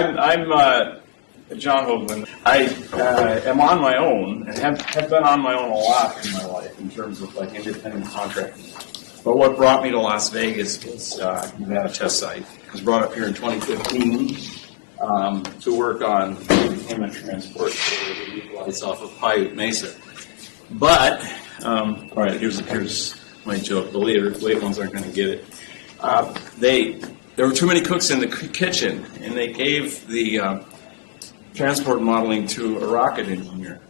I'm John Hoagland. I am on my own and have been on my own a lot in my life in terms of like independent contracting. But what brought me to Las Vegas was Nevada test site. I was brought up here in 2015 to work on contaminant transport lights off of Paiute Mesa. But, all right, here's my joke. The late ones aren't going to get it. There were too many cooks in the kitchen, and they gave the transport modeling to a rocket engineer.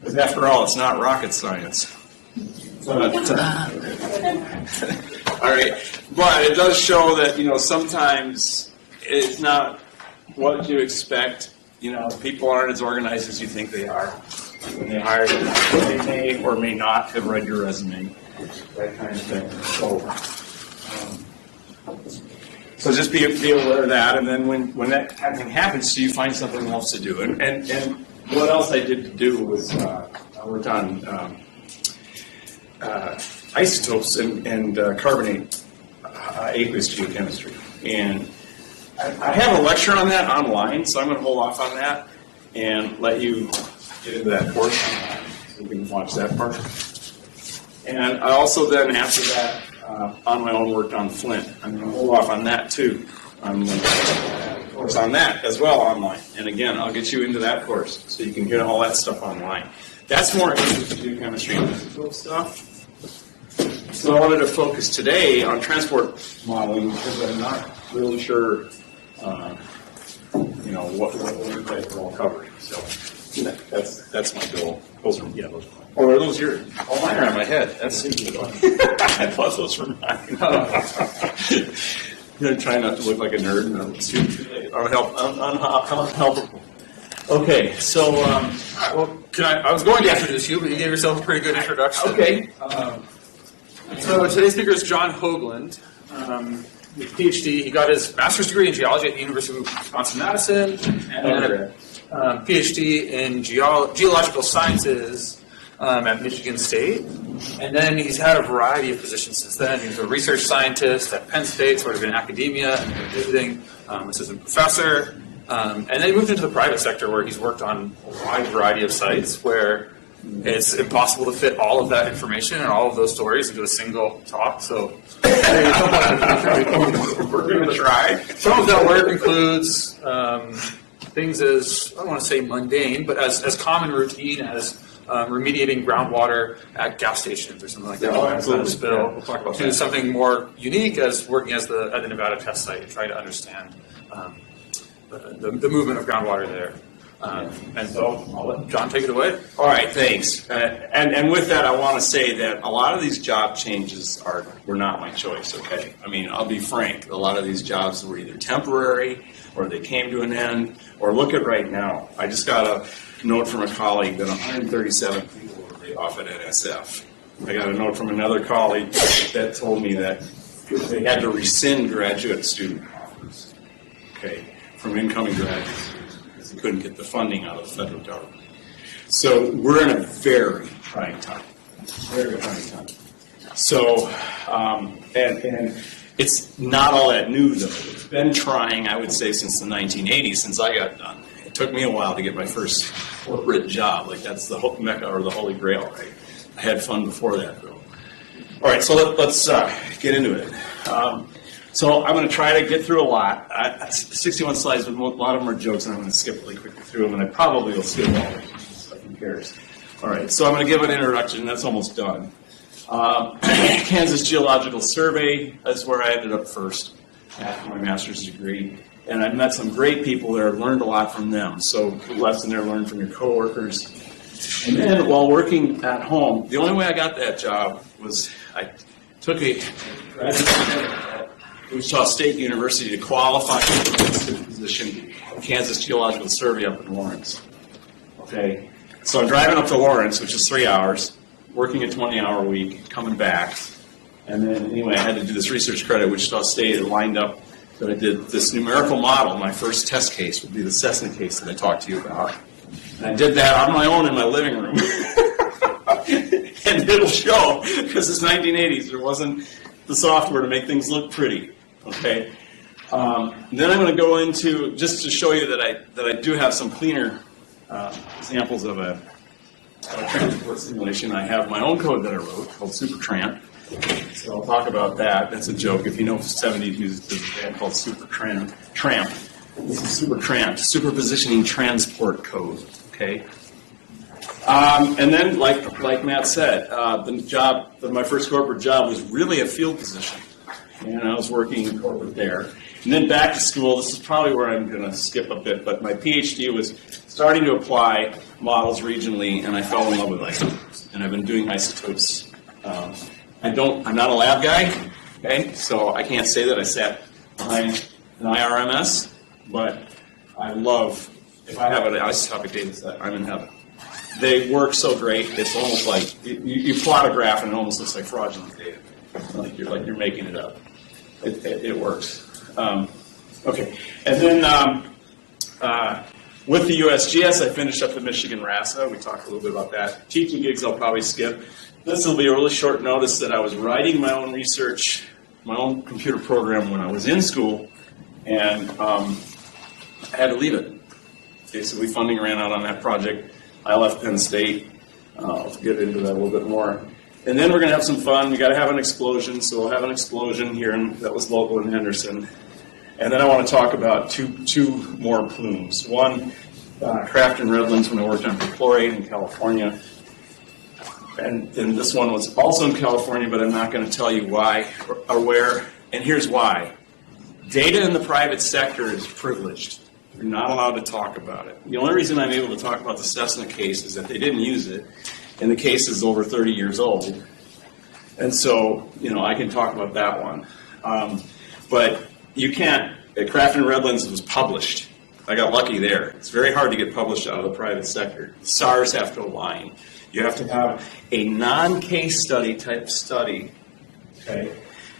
Because after all, it's not rocket science. All right, but it does show that, sometimes it's not what you expect. People aren't as organized as you think they are. When they hire you, they may or may not have read your resume, that kind of thing. So just be aware of that, and then when that kind of thing happens, so you find something else to do. And what else I did to do was I worked on isotopes and carbonate aqueous geochemistry. And I have a lecture on that online, so I'm going to hold off on that and let you get into that course so you can watch that part. And I also then, after that, on my own, worked on Flint. I'm going to hold off on that too. I'm going to course on that as well online. And again, I'll get you into that course so you can get all that stuff online. That's more into chemistry and physical stuff. So I wanted to focus today on transport modeling because I'm not really sure, what you guys are all covering. So that's my goal. Those are those. Or are those yours? Oh, mine are on my head. That's I thought those were mine. Trying not to look like a nerd. Unhelpful. Okay, so I was going to introduce you, but you gave yourself a pretty good introduction. Okay. So today's speaker is John Hoagland, with PhD. He got his master's degree in geology at the University of Wisconsin-Madison, and then a PhD in geological sciences at Michigan State. And then he's had a variety of positions since then. He was a research scientist at Penn State, sort of in academia, and visiting assistant professor. And then he moved into the private sector where he's worked on a wide variety of sites where it's impossible to fit all of that information and all of those stories into a single talk. So we're going to try. Some of that work includes things as, I don't want to say mundane, but as common routine as remediating groundwater at gas stations or something like that. Absolutely. Spill, yeah, we'll talk about to that. something more unique as working at the Nevada test site and trying to understand the movement of groundwater there. And so I'll let John take it away. All right, thanks. And with that, I want to say that a lot of these job changes were not my choice, okay? I mean, I'll be frank. A lot of these jobs were either temporary or they came to an end, or look at right now. I just got a note from a colleague that 137 people were laid off at NSF. I got a note from another colleague that told me that they had to rescind graduate student offers, okay, from incoming graduate students because they couldn't get the funding out of the federal government. So we're in a very trying time, very trying time. So, and it's not all that new though. It's been trying, I would say, since the 1980s, since I got done. It took me a while to get my first corporate job. Like that's the Mecca or the Holy Grail, right? I had fun before that though. All right, so let's get into it. So I'm going to try to get through a lot. 61 slides, but a lot of them are jokes, and I'm going to skip really quickly through them, and I probably will skip all of them, so who cares? All right, so I'm going to give an introduction. That's almost done. Kansas Geological Survey, that's where I ended up first after my master's degree. And I've met some great people there, learned a lot from them. So the lesson there, learn from your coworkers. And then while working at home, the only way I got that job was I took a graduate certificate at Wichita State University to qualify for the position of Kansas Geological Survey up in Lawrence. Okay, so I'm driving up to Lawrence, which is 3 hours, working a 20-hour week, coming back. And then anyway, I had to do this research credit at Wichita State. It lined up that I did this numerical model. My first test case would be the Cessna case that I talked to you about. And I did that on my own in my living room. And it'll show, because it's 1980s, there wasn't the software to make things look pretty, okay? Then I'm going to go into, just to show you that I do have some cleaner examples of a transport simulation. I have my own code that I wrote called SuperTranp. So I'll talk about that. That's a joke. If you know 70s music, there's a band called SuperTranp. This is SuperTranp, Superpositioning Transport Code. Okay. And then, like Matt said, my first corporate job was really a field position, and I was working in corporate there. And then back to school. This is probably where I'm going to skip a bit, but my PhD was starting to apply models regionally, and I fell in love with isotopes. And I've been doing isotopes. I'm not a lab guy, okay? So I can't say that I sat behind an IRMS, but I love, if I have an isotopic data set, I'm in heaven. They work so great. It's almost like you plot a graph and it almost looks like fraudulent data, like you're making it up. It works. Okay, and then with the USGS, I finished up the Michigan RASA. We talked a little bit about that. Teaching gigs I'll probably skip. This will be a really short notice that I was writing my own research, my own computer program when I was in school, and I had to leave it. Basically, funding ran out on that project. I left Penn State. I'll get into that a little bit more. And then we're going to have some fun. We got to have an explosion, so we'll have an explosion here, that was local in Henderson. And then I want to talk about two more plumes. One, Kraft and Redlands when I worked on perchlorate in California. And this one was also in California, but I'm not going to tell you why or where. And here's why. Data in the private sector is privileged. You're not allowed to talk about it. The only reason I'm able to talk about the Cessna case is that they didn't use it, and the case is over 30 years old. And so, I can talk about that one. But you can't. Kraft and Redlands was published. I got lucky there. It's very hard to get published out of the private sector. SARs have to align. You have to have a non-case study type study, okay?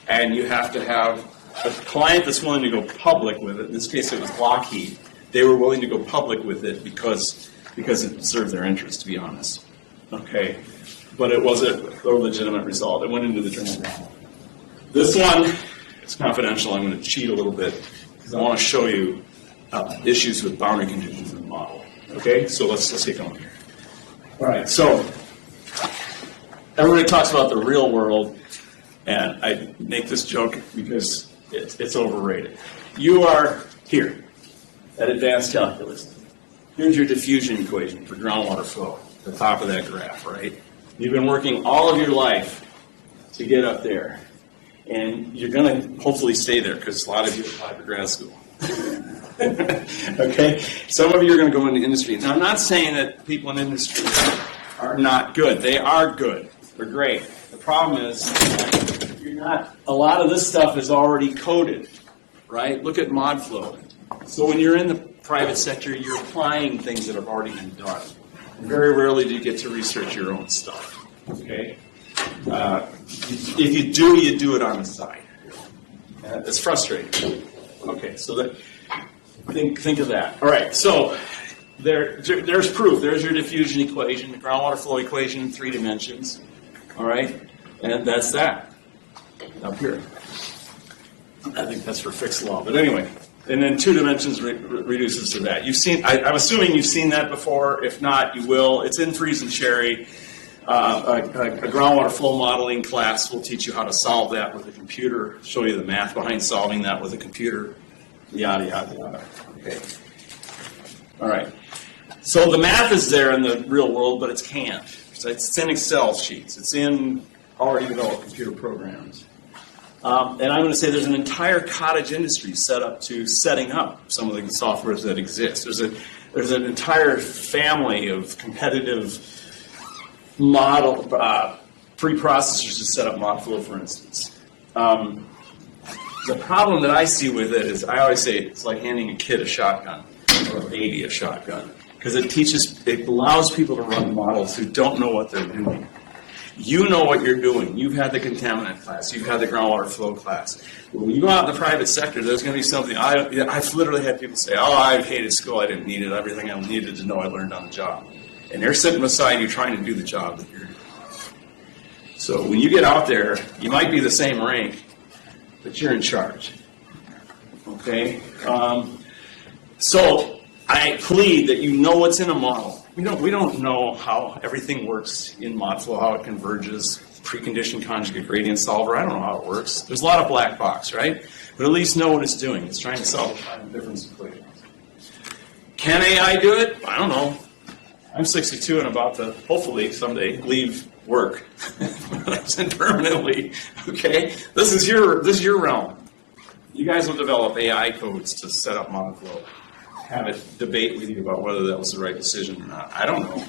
And you have to have a client that's willing to go public with it. In this case, it was Lockheed. They were willing to go public with it because it served their interest, to be honest. Okay, but it wasn't a legitimate result. It went into the journal. This one is confidential. I'm going to cheat a little bit because I want to show you issues with boundary conditions in the model. Okay, so let's get going here. All right, so everybody talks about the real world, and I make this joke because it's overrated. You are here at advanced calculus. Here's your diffusion equation for groundwater flow, the top of that graph, right? You've been working all of your life to get up there, and you're going to hopefully stay there because a lot of you apply for grad school. Okay? Some of you are going to go into industry. Now, I'm not saying that people in industry are not good. They are good. They're great. The problem is a lot of this stuff is already coded, right? Look at mod flow. So when you're in the private sector, you're applying things that have already been done. Very rarely do you get to research your own stuff, okay? If you do it on the side. It's frustrating. Okay, so think of that. All right, so there's proof. There's your diffusion equation, the groundwater flow equation in 3 dimensions. All right, and that's that up here. I think that's for fixed law, but anyway. And then 2 dimensions reduces to that. I'm assuming you've seen that before. If not, you will. It's in Freeze and Cherry. A groundwater flow modeling class will teach you how to solve that with a computer, show you the math behind solving that with a computer, yada, yada, yada. Okay. All right. So the math is there in the real world, but it's canned. It's in Excel sheets. It's in already developed computer programs. And I'm going to say there's an entire cottage industry set up to setting up some of the softwares that exist. There's an entire family of competitive model preprocessors to set up ModFlow, for instance. The problem that I see with it is I always say it's like handing a kid a shotgun or a baby a shotgun because it allows people to run models who don't know what they're doing. You know what you're doing. You've had the contaminant class. You've had the groundwater flow class. When you go out in the private sector, there's going to be something. I've literally had people say, oh, I hated school. I didn't need it. Everything I needed to know, I learned on the job. And they're sitting beside you trying to do the job that you're doing. So when you get out there, you might be the same rank, but you're in charge. Okay? So I plead that you know what's in a model. We don't know how everything works in ModFlow, how it converges, preconditioned conjugate gradient solver. I don't know how it works. There's a lot of black box, right? But at least know what it's doing. It's trying to solve a time difference equation. Can AI do it? I don't know. I'm 62 and about to, hopefully, someday leave work. Permanently. Okay? This is your realm. You guys will develop AI codes to set up ModFlow. Have it debate with you about whether that was the right decision or not. I don't know.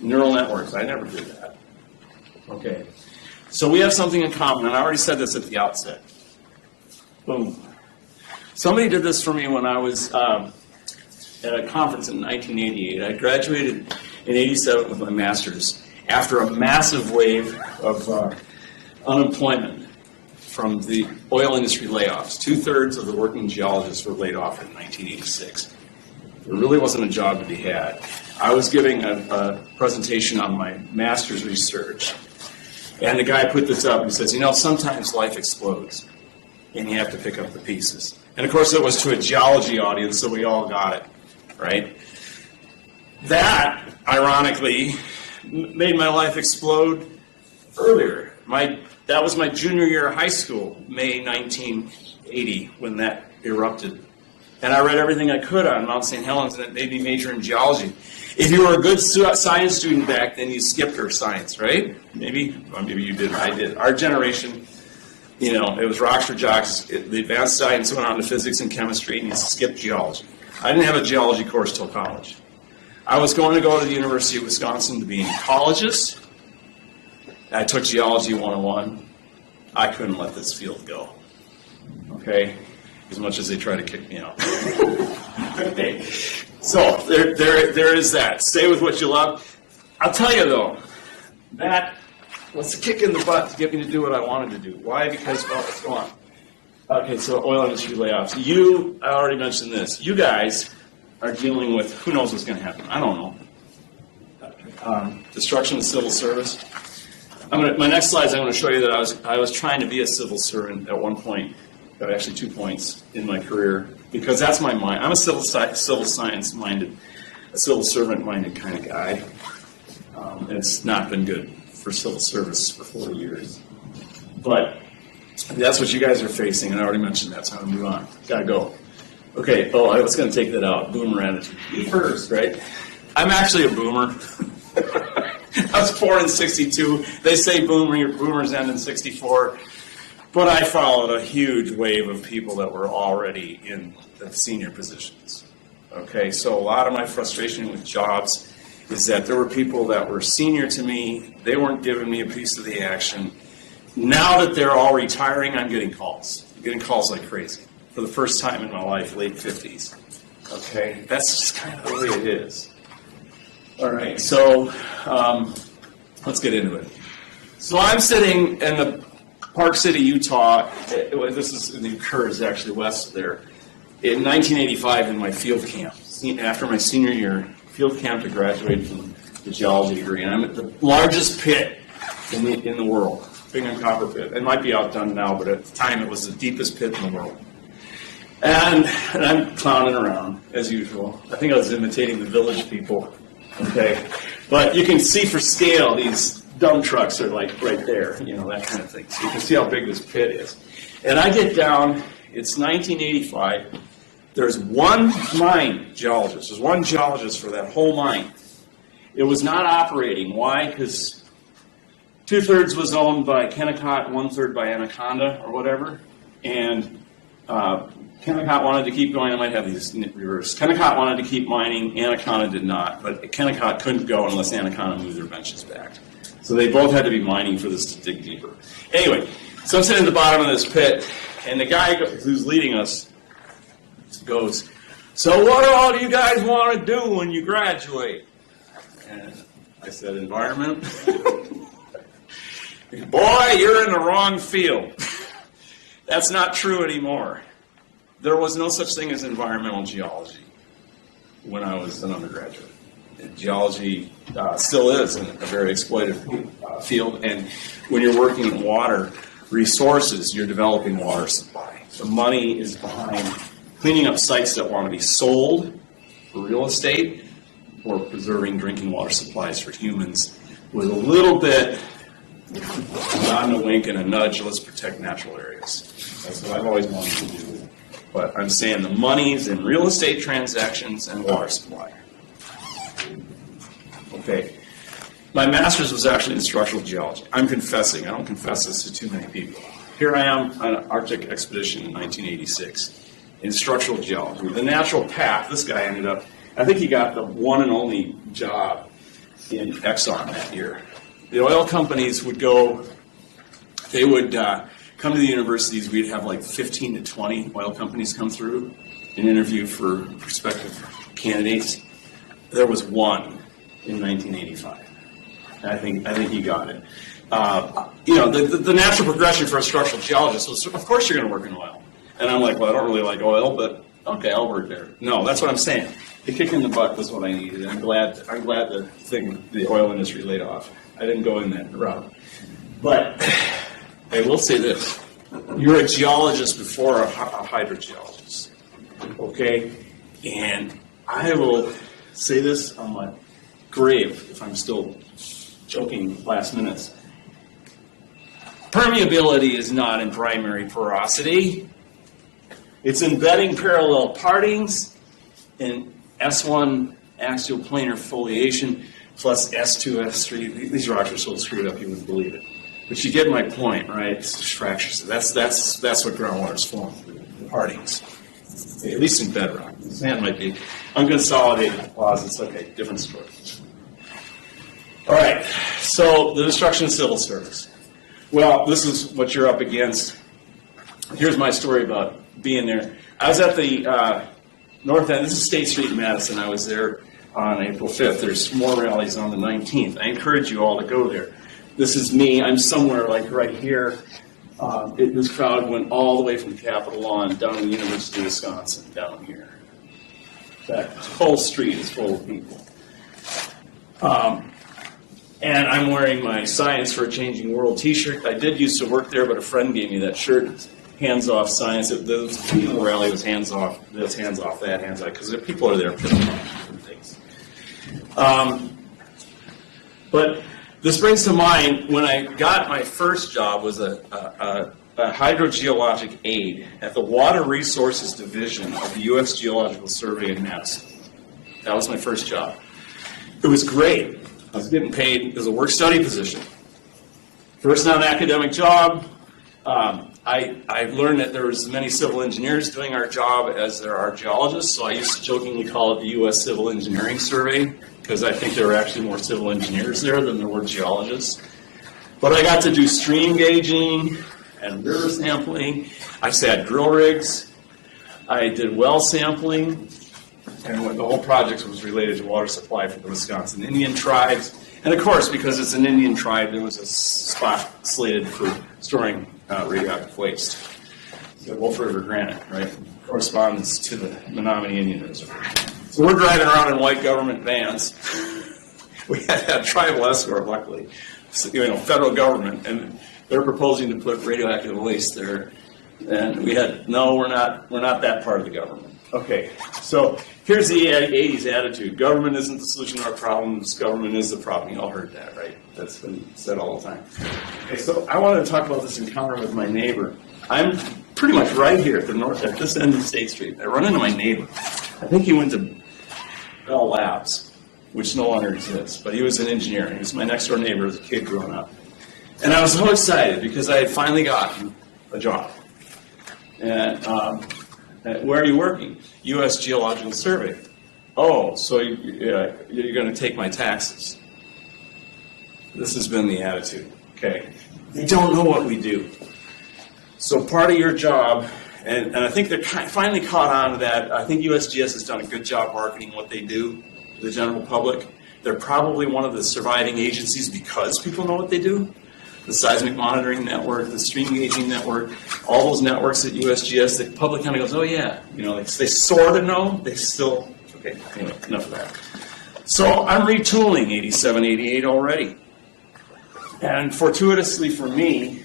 Neural networks, I never did that. Okay. So we have something in common, and I already said this at the outset. Boom. Somebody did this for me when I was at a conference in 1988. I graduated in 87 with my master's after a massive wave of unemployment from the oil industry layoffs. 2/3 of the working geologists were laid off in 1986. There really wasn't a job to be had. I was giving a presentation on my master's research, and the guy put this up and he says, sometimes life explodes, and you have to pick up the pieces. And of course it was to a geology audience, so we all got it, right? That, ironically, made my life explode earlier. That was my junior year of high school, May 1980, when that erupted. And I read everything I could on Mount St. Helens, and it made me major in geology. If you were a good science student back then, you skipped Earth science, right? Maybe you did. I did. Our generation, it was rocks for jocks. The advanced science went on to physics and chemistry, and you skipped geology. I didn't have a geology course till college. I was going to go to the University of Wisconsin to be an ecologist. I took Geology 101. I couldn't let this field go, okay? As much as they try to kick me out. Okay, so there is that. Stay with what you love. I'll tell you though, that was a kick in the butt to get me to do what I wanted to do. Why? Because, well, let's go on. Okay, so oil industry layoffs. I already mentioned this. You guys are dealing with, who knows what's going to happen? I don't know. Destruction of civil service. My next slides, I'm going to show you that I was trying to be a civil servant at one point, actually 2 points in my career, because that's my mind. I'm a civil science minded, a civil servant minded kind of guy. And it's not been good for civil service for 40 years. But that's what you guys are facing, and I already mentioned that, so I'm going to move on. Gotta go. Okay, I was going to take that out. Boomer attitude. You first, right? I'm actually a boomer. I was born in 62. They say boomers end in 64. But I followed a huge wave of people that were already in the senior positions. Okay, so a lot of my frustration with jobs is that there were people that were senior to me. They weren't giving me a piece of the action. Now that they're all retiring, I'm getting calls. I'm getting calls like crazy. For the first time in my life, late 50s. Okay, that's just kind of the way it is. All right, so let's get into it. So I'm sitting in the Park City, Utah. This is in the Kurz, actually west of there. In 1985, in my field camp, after my senior year, field camp to graduate from the geology degree, and I'm at the largest pit in the world, Bingham Copper Pit. It might be outdone now, but at the time it was the deepest pit in the world. And I'm clowning around, as usual. I think I was imitating the village people, okay? But you can see for scale, these dump trucks are like right there, that kind of thing. So you can see how big this pit is. And I get down, it's 1985. There's one mine geologist. There's one geologist for that whole mine. It was not operating. Why? Because 2/3 was owned by Kennecott, 1/3 by Anaconda or whatever. And Kennecott wanted to keep going. I might have these reversed. Kennecott wanted to keep mining. Anaconda did not. But Kennecott couldn't go unless Anaconda moved their benches back. So they both had to be mining for this to dig deeper. Anyway, so I'm sitting at the bottom of this pit, and the guy who's leading us goes, "So what all do you guys want to do when you graduate?" And I said, "Environment." "Boy, you're in the wrong field." That's not true anymore. There was no such thing as environmental geology when I was an undergraduate. Geology still is a very exploited field, and when you're working in water resources, you're developing water supply. The money is behind cleaning up sites that want to be sold for real estate or preserving drinking water supplies for humans with a little bit, not a wink and a nudge, let's protect natural areas. That's what I've always wanted to do. But I'm saying the money's in real estate transactions and water supply. Okay. My master's was actually in structural geology. I'm confessing. I don't confess this to too many people. Here I am on an Arctic expedition in 1986 in structural geology. The natural path, this guy ended up, I think he got the one and only job in Exxon that year. The oil companies would go, they would come to the universities. We'd have like 15 to 20 oil companies come through and interview for prospective candidates. There was one in 1985. I think he got it. The natural progression for a structural geologist was, of course you're going to work in oil. And I'm like, well, I don't really like oil, but okay, I'll work there. No, that's what I'm saying. The kick in the butt was what I needed. I'm glad the oil industry laid off. I didn't go in that route. But I will say this. You're a geologist before a hydrogeologist. Okay? And I will say this on my grave, if I'm still joking last minutes. Permeability is not in primary porosity. It's embedding parallel partings in S1 axial planar foliation plus S2, S3. These rocks are so screwed up you wouldn't believe it. But you get my point, right? It's just fractures. That's what groundwater is formed through, the partings. At least in bedrock. Sand might be unconsolidated deposits. Okay, different story. All right, so the destruction of civil service. Well, this is what you're up against. Here's my story about being there. I was at the north end. This is State Street in Madison. I was there on April 5th. There's more rallies on the 19th. I encourage you all to go there. This is me. I'm somewhere like right here. This crowd went all the way from Capitol Lawn down to the University of Wisconsin, down here. That whole street is full of people. And I'm wearing my Science for a Changing World t-shirt. I did used to work there, but a friend gave me that shirt. Hands off science. The rally was hands off this, hands off that, hands off, because people are there for different things. But this brings to mind when I got my first job was a hydrogeologic aide at the Water Resources Division of the U.S. Geological Survey in Madison. That was my first job. It was great. I was getting paid as a work-study position. First non-academic job. I learned that there was as many civil engineers doing our job as there are geologists, so I used to jokingly call it the U.S. Civil Engineering Survey, because I think there were actually more civil engineers there than there were geologists. But I got to do stream gauging and river sampling. I sat drill rigs. I did well sampling. And the whole project was related to water supply for the Wisconsin Indian tribes. And of course, because it's an Indian tribe, there was a spot slated for storing radioactive waste. The Wolf River Granite, right? Correspondence to the Menominee Indian Reservation. So we're driving around in white government vans. We had tribal escort, luckily, federal government, and they're proposing to put radioactive waste there. And we had, no, we're not that part of the government. Okay, so here's the 80s attitude. Government isn't the solution to our problems. Government is the problem. You all heard that, right? That's been said all the time. Okay, so I wanted to talk about this encounter with my neighbor. I'm pretty much right here at the north, at this end of State Street. I run into my neighbor. I think he went to Bell Labs, which no longer exists, but he was an engineer. He was my next door neighbor as a kid growing up. And I was so excited because I had finally gotten a job. And where are you working? U.S. Geological Survey. Oh, so you're going to take my taxes. This has been the attitude. Okay. They don't know what we do. So part of your job, and I think they're finally caught on to that. I think USGS has done a good job marketing what they do to the general public. They're probably one of the surviving agencies because people know what they do. The seismic monitoring network, the stream gauging network, all those networks at USGS, the public kind of goes, oh yeah, they sort of know, they still, okay, anyway, enough of that. So I'm retooling 87, 88 already. And fortuitously for me,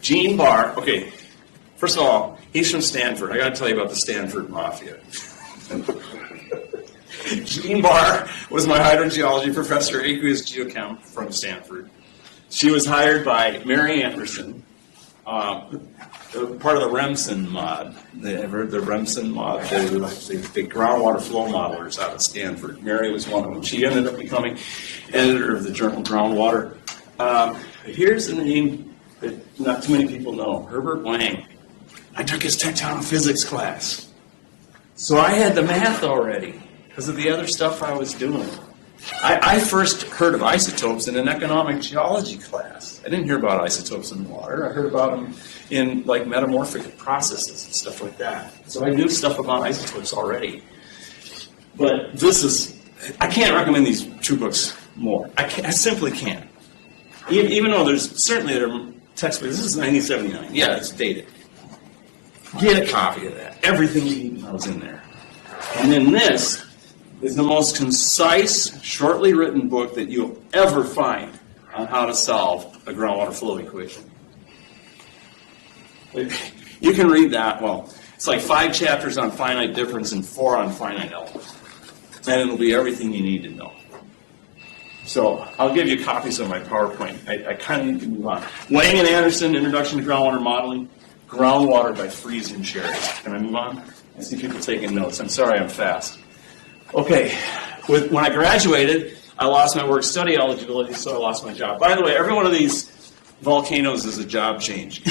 Gene Barr, okay, First of all, he's from Stanford. I got to tell you about the Stanford Mafia. Jean Barr was my hydrogeology professor, aqueous geochem from Stanford. She was hired by Mary Anderson, part of the Remsen mod. They ever heard the Remsen mod? They were like the groundwater flow modelers out of Stanford. Mary was one of them. She ended up becoming editor of the journal Groundwater. Here's a name that not too many people know, Herbert Wang. I took his tectonic physics class. So I had the math already because of the other stuff I was doing. I first heard of isotopes in an economic geology class. I didn't hear about isotopes in water. I heard about them in like metamorphic processes and stuff like that. So I knew stuff about isotopes already. But I can't recommend these two books more. I simply can't. Even though there are textbooks. This is 1979. Yeah, it's dated. Get a copy of that. Everything you need to know is in there. And then this is the most concise, shortly written book that you'll ever find on how to solve a groundwater flow equation. You can read that, it's like 5 chapters on finite difference and 4 on finite elements. And it'll be everything you need to know. So I'll give you copies of my PowerPoint. I kind of need to move on. Wang and Anderson, Introduction to Groundwater Modeling, Groundwater by Freeze and Cherry. Can I move on? I see people taking notes. I'm sorry I'm fast. Okay, when I graduated, I lost my work study eligibility, so I lost my job. By the way, every one of these volcanoes is a job change.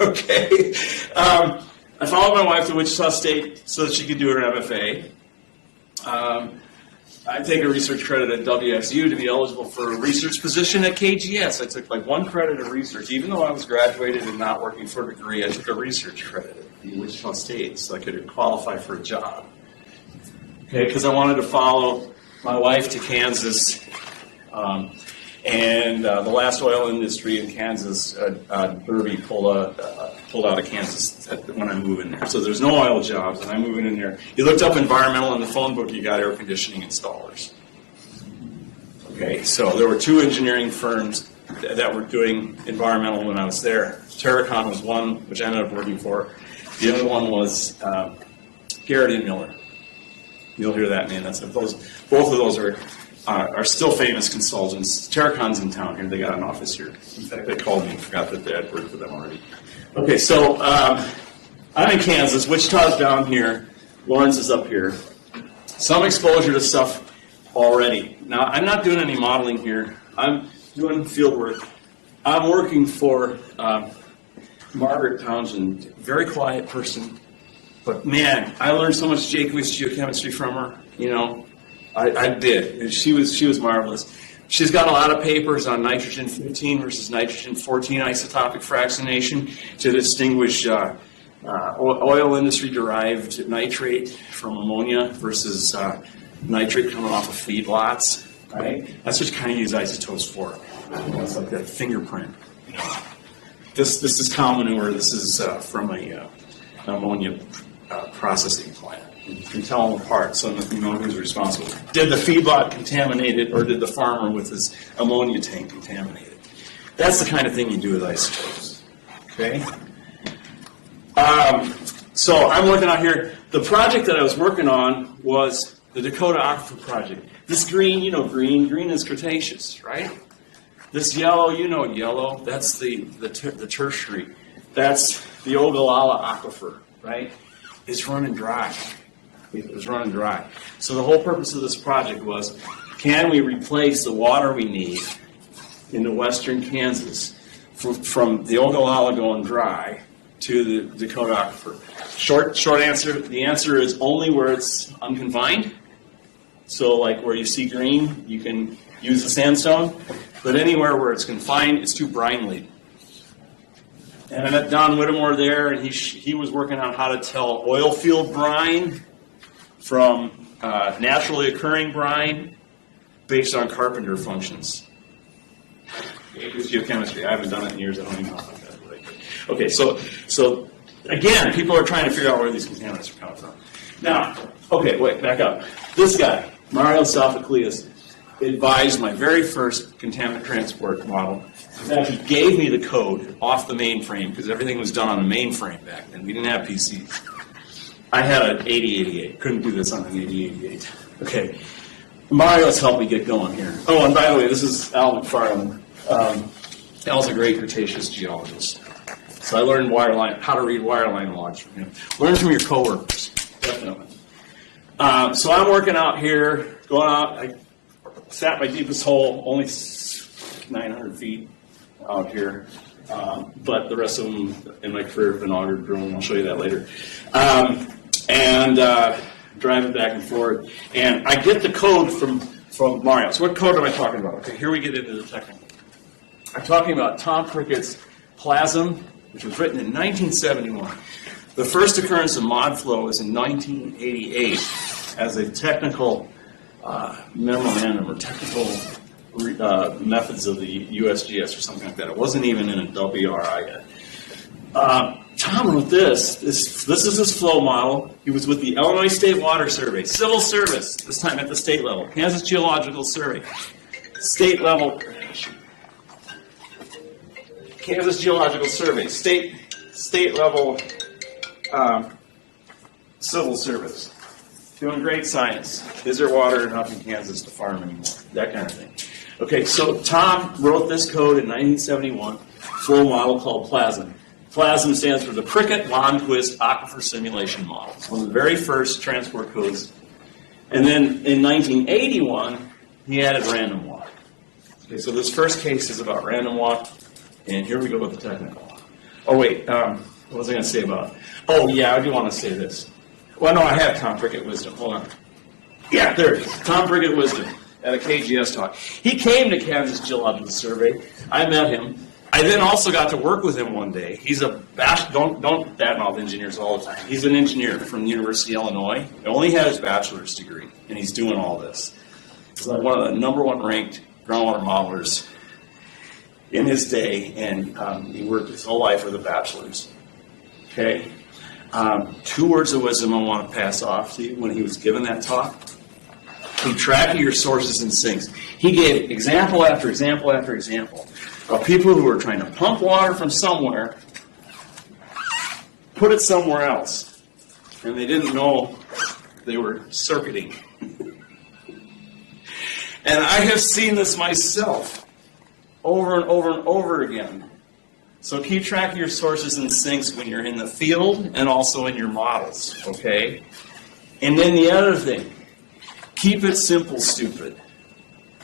Okay. I followed my wife to Wichita State so that she could do her MFA. I take a research credit at WSU to be eligible for a research position at KGS. I took like 1 credit of research. Even though I was graduated and not working for a degree, I took a research credit at Wichita State so I could qualify for a job. Okay, because I wanted to follow my wife to Kansas. And the last oil industry in Kansas, Derby pulled out of Kansas when I moved in there. So there's no oil jobs, and I'm moving in there. You looked up environmental in the phone book, you got air conditioning installers. Okay, so there were 2 engineering firms that were doing environmental when I was there. Terracon was one, which I ended up working for. The other one was Garrett and Miller. You'll hear that name. Both of those are still famous consultants. Terracon's in town here. They got an office here. In fact, they called me and forgot that they had worked for them already. Okay, so I'm in Kansas. Wichita's down here. Lawrence is up here. Some exposure to stuff already. Now, I'm not doing any modeling here. I'm doing field work. I'm working for Margaret Townsend, very quiet person. But man, I learned so much aqueous geochemistry from her, I did. She was marvelous. She's got a lot of papers on nitrogen 15 versus nitrogen 14 isotopic fractionation to distinguish oil industry-derived nitrate from ammonia versus nitrate coming off of feedlots. Right? That's what you kind of use isotopes for. It's like that fingerprint. This is cow manure. This is from a ammonia processing plant. You can tell them apart so that you know who's responsible. Did the feedlot contaminate it, or did the farmer with his ammonia tank contaminate it? That's the kind of thing you do with isotopes. Okay? So I'm working out here. The project that I was working on was the Dakota Aquifer Project. This green, green is Cretaceous, right? This yellow, yellow, that's the tertiary. That's the Ogallala Aquifer, right? It's running dry. It was running dry. So the whole purpose of this project was, can we replace the water we need in the western Kansas from the Ogallala going dry to the Dakota Aquifer? Short answer, the answer is only where it's unconfined. So like where you see green, you can use the sandstone. But anywhere where it's confined, it's too brine-laden. And I met Don Whittemore there, and he was working on how to tell oil field brine from naturally occurring brine based on Carpenter functions. It's geochemistry. I haven't done it in years. I don't even know how that really. Okay, so again, people are trying to figure out where these contaminants are coming from. Now, okay, wait, back up. This guy, Mario Sophocleous, advised my very first contaminant transport model. In fact, he gave me the code off the mainframe because everything was done on the mainframe back then. We didn't have PCs. I had an 8088. Couldn't do this on an 8088. Okay. Mario's helped me get going here. Oh, and by the way, this is Al McFarland. Al's a great Cretaceous geologist. So I learned how to read wireline logs from him. Learn from your coworkers, definitely. So I'm working out here, going out. I sat my deepest hole, only 900 feet out here. But the rest of them in my career have been auger drilling. I'll show you that later. Driving back and forth. And I get the code from Mario. So what code am I talking about? Okay, here we get into the technical. I'm talking about Tom Prickett's PLASM, which was written in 1971. The first occurrence of mod flow was in 1988 as a technical memorandum or technical methods of the USGS or something like that. It wasn't even in a WRI yet. Tom wrote this. This is his flow model. He was with the Illinois State Water Survey, civil service, this time at the state level, Kansas Geological Survey, state level, Kansas Geological Survey, state level civil service. Doing great science. Is there water enough in Kansas to farm anymore? That kind of thing. Okay, so Tom wrote this code in 1971, flow model called PLASM. PLASM stands for the Prickett-Lundquist Aquifer Simulation Model. It's one of the very first transport codes. And then in 1981, he added random walk. Okay, so this first case is about random walk, and here we go with the technical. Oh wait, what was I going to say about it? Oh yeah, I do want to say this. Well, no, I have Tom Prickett wisdom. Hold on. Yeah, there it is. Tom Prickett wisdom at a KGS talk. He came to Kansas Geological Survey. I met him. I then also got to work with him one day. He's a don't badmouth engineers all the time. He's an engineer from the University of Illinois. He only had his bachelor's degree, and he's doing all this. He's like one of the #1 ranked groundwater modelers in his day, and he worked his whole life with a bachelor's. Okay? 2 words of wisdom I want to pass off to you when he was given that talk. Keep track of your sources and sinks. He gave example after example after example of people who were trying to pump water from somewhere, put it somewhere else, and they didn't know they were circuiting. And I have seen this myself over and over and over again. So keep track of your sources and sinks when you're in the field and also in your models, okay? And then the other thing, keep it simple, stupid.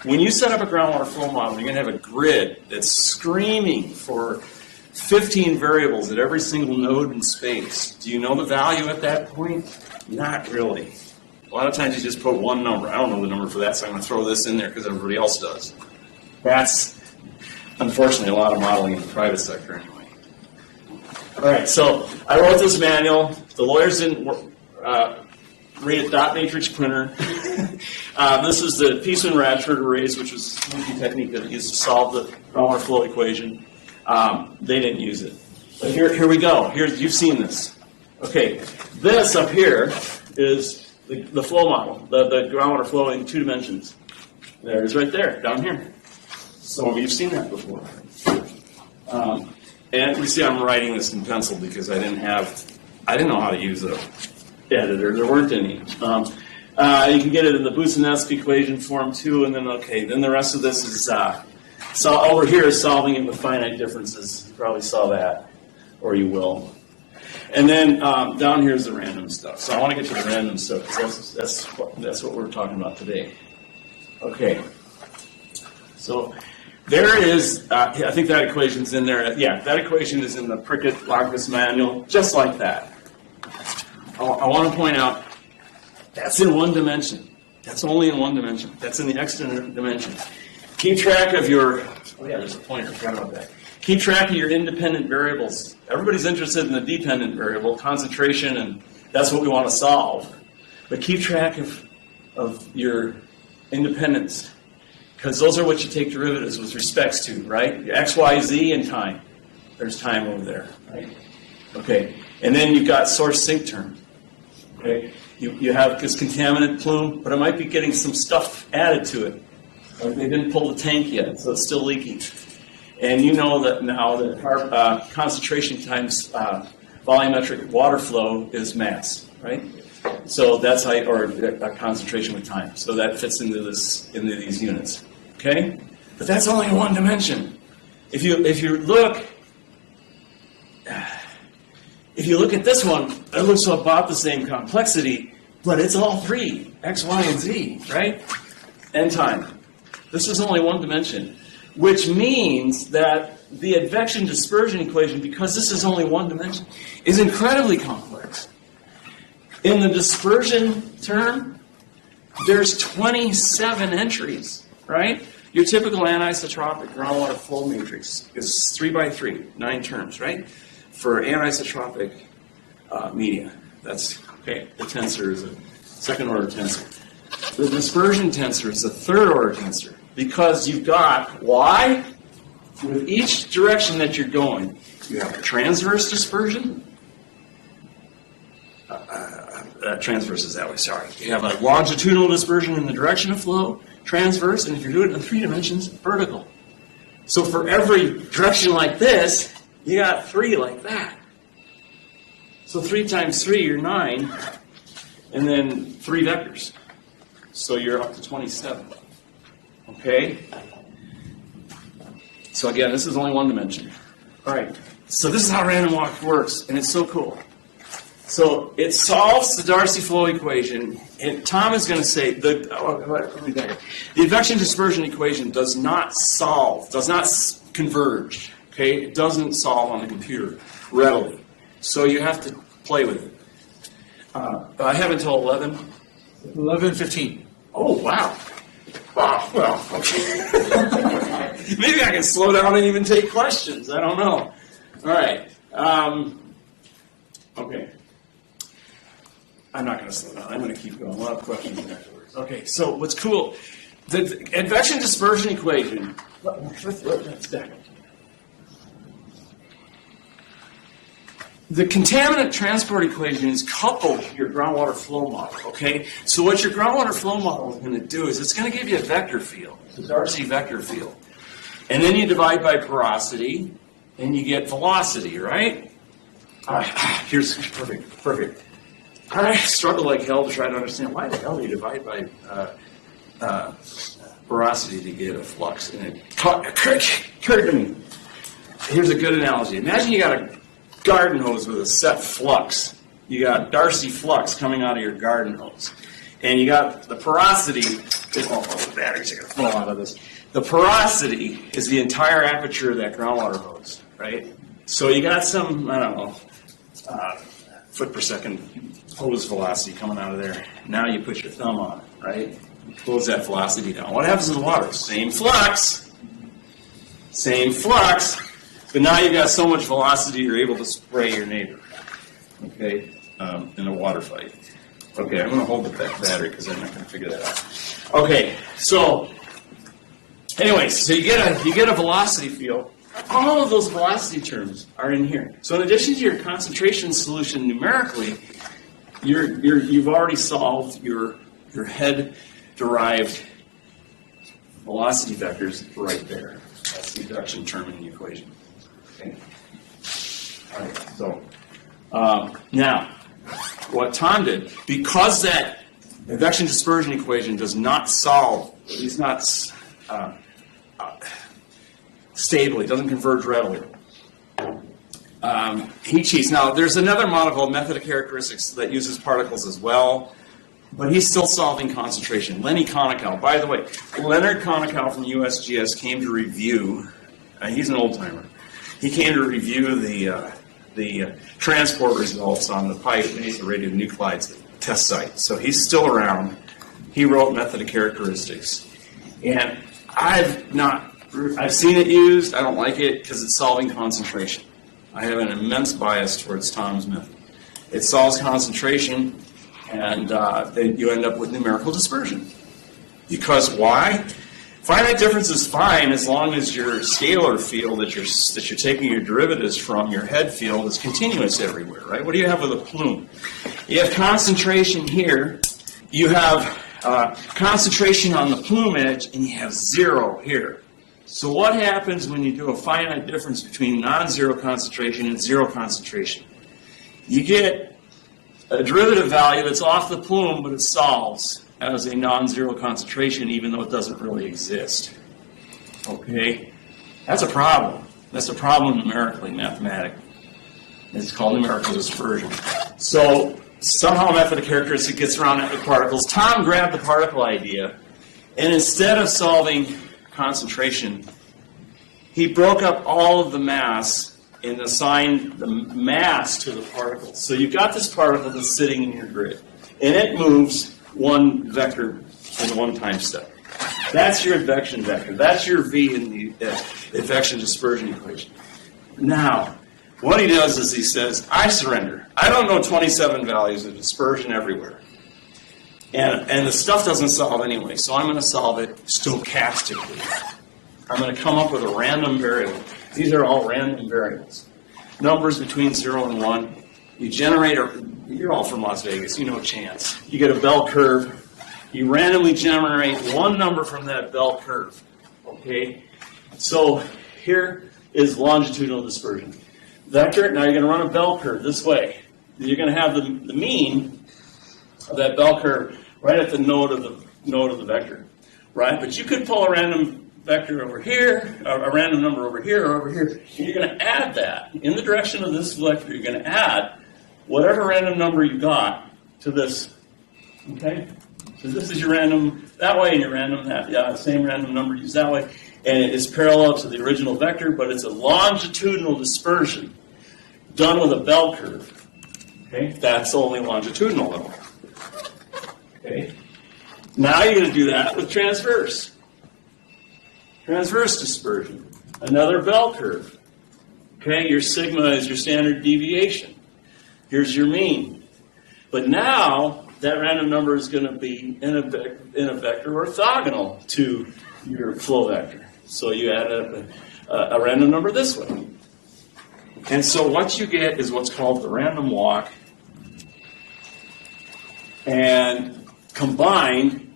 When you set up a groundwater flow model, you're going to have a grid that's screaming for 15 variables at every single node in space. Do you know the value at that point? Not really. A lot of times you just put one number. I don't know the number for that, so I'm going to throw this in there because everybody else does. That's, unfortunately, a lot of modeling in the private sector anyway. All right, so I wrote this manual. The lawyers didn't read a dot matrix printer. This is the Pearson-Radford arrays, which was a technique that used to solve the groundwater flow equation. They didn't use it. But here we go. You've seen this. Okay, this up here is the flow model, the groundwater flow in 2 dimensions. There it is right there, down here. Some of you have seen that before. And you see I'm writing this in pencil because I didn't know how to use a editor. There weren't any. You can get it in the Boussinesq equation form too, and then then the rest of this is so over here is solving it with finite differences. You probably saw that, or you will. And then down here is the random stuff. So I want to get to the random stuff because that's what we're talking about today. Okay. So there is, I think that equation's in there. Yeah, that equation is in the Prickett-Lundquist manual, just like that. I want to point out, that's in 1 dimension. That's only in 1 dimension. That's in the x dimension. Keep track of your, oh yeah, there's a pointer, forgot about that. Keep track of your independent variables. Everybody's interested in the dependent variable, concentration, and that's what we want to solve. But keep track of your independence, because those are what you take derivatives with respects to, right? Your x, y, z, and time. There's time over there, right? Okay, and then you've got source sink terms. Okay, you have this contaminant plume, but it might be getting some stuff added to it. Like they didn't pull the tank yet, so it's still leaking. And you know that now that concentration times volumetric water flow is mass, right? So that's how, or concentration with time. So that fits into these units, okay? But that's only one dimension. If you look at this one, it looks about the same complexity, but it's all three, X, Y, and Z, right? And time. This is only one dimension, which means that the advection dispersion equation, because this is only one dimension, is incredibly complex. In the dispersion term, there's 27 entries, right? Your typical anisotropic groundwater flow matrix is 3 by 3, 9 terms, right? For anisotropic media, that's okay. The tensor is a second order tensor. The dispersion tensor is a third order tensor because you've got Y with each direction that you're going. You have a transverse dispersion. Transverse is that way, sorry. You have a longitudinal dispersion in the direction of flow, transverse, and if you're doing it in 3 dimensions, vertical. So for every direction like this, you got 3 like that. So 3 times 3, you're 9, and then 3 vectors. So you're up to 27. Okay? So again, this is only one dimension. All right. So this is how random walk works, and it's so cool. So it solves the Darcy flow equation, and Tom is going to say the advection dispersion equation does not converge. Okay, it doesn't solve on the computer readily, so you have to play with it. I have until 11. 11:15. Oh wow! Wow. Well, okay. Maybe I can slow down and even take questions. I don't know. All right. Okay. I'm not going to slow down. I'm going to keep going. A lot of questions afterwards. Okay, so what's cool, the advection dispersion equation, let's back up. The contaminant transport equation is coupled to your groundwater flow model, okay? So what your groundwater flow model is going to do is it's going to give you a vector field, the Darcy vector field. And then you divide by porosity, and you get velocity, right? Here's perfect. I struggle like hell to try to understand why the hell do you divide by porosity to get a flux. And it occurred to me. Here's a good analogy. Imagine you got a garden hose with a set flux. You got Darcy flux coming out of your garden hose. And you got the porosity. The batteries are going to fall out of this. The porosity is the entire aperture of that groundwater hose, right? So you got some, I don't know, foot per second hose velocity coming out of there. Now you put your thumb on it, right? Close that velocity down. What happens in the water? Same flux, but now you've got so much velocity you're able to spray your neighbor, okay, in a water fight. Okay, I'm going to hold the battery because I'm not going to figure that out. Okay, so anyways, so you get a velocity field. All of those velocity terms are in here. So in addition to your concentration solution numerically, you've already solved your head-derived velocity vectors right there. That's the advection term in the equation. Okay. All right. So now, what Tom did, because that advection dispersion equation does not solve, at least not stably, doesn't converge readily. He cheats. Now, there's another model called method of characteristics that uses particles as well, but he's still solving concentration. Lenny Conocal. By the way, Leonard Conocal from USGS came to review, he's an old-timer, he came to review the transport results on the Piute Mesa radionuclides test site. So he's still around. He wrote method of characteristics. And I've seen it used. I don't like it because it's solving concentration. I have an immense bias towards Tom's method. It solves concentration, and then you end up with numerical dispersion. Because why? Finite difference is fine as long as your scalar field that you're taking your derivatives from, your head field, is continuous everywhere, right? What do you have with a plume? You have concentration here. You have concentration on the plume edge, and you have 0 here. So what happens when you do a finite difference between non-zero concentration and 0 concentration? You get a derivative value that's off the plume, but it solves as a non-zero concentration, even though it doesn't really exist. Okay? That's a problem. That's a problem numerically, mathematically. It's called numerical dispersion. So somehow method of characteristic gets around at the particles. Tom grabbed the particle idea, and instead of solving concentration, he broke up all of the mass and assigned the mass to the particles. So you've got this particle that's sitting in your grid, and it moves one vector in one time step. That's your advection vector. That's your V in the advection dispersion equation. Now, what he does is he says, I surrender. I don't know 27 values of dispersion everywhere. And the stuff doesn't solve anyway, so I'm going to solve it stochastically. I'm going to come up with a random variable. These are all random variables. Numbers between 0 and 1. You generate, you're all from Las Vegas, you know chance. You get a bell curve. You randomly generate one number from that bell curve. Okay? So here is longitudinal dispersion. Vector, now you're going to run a bell curve this way. You're going to have the mean of that bell curve right at the node of the vector, right? But you could pull a random vector over here, a random number over here, or over here, and you're going to add that. In the direction of this vector, you're going to add whatever random number you got to this, okay? So this is your random that way, and your random that, same random number used that way, and it is parallel to the original vector, but it's a longitudinal dispersion done with a bell curve, okay? That's only longitudinal level, okay? Now you're going to do that with transverse. Transverse dispersion, another bell curve. Okay, your sigma is your standard deviation. Here's your mean. But now that random number is going to be in a vector orthogonal to your flow vector. So you add a random number this way. And so what you get is what's called the random walk. And combined,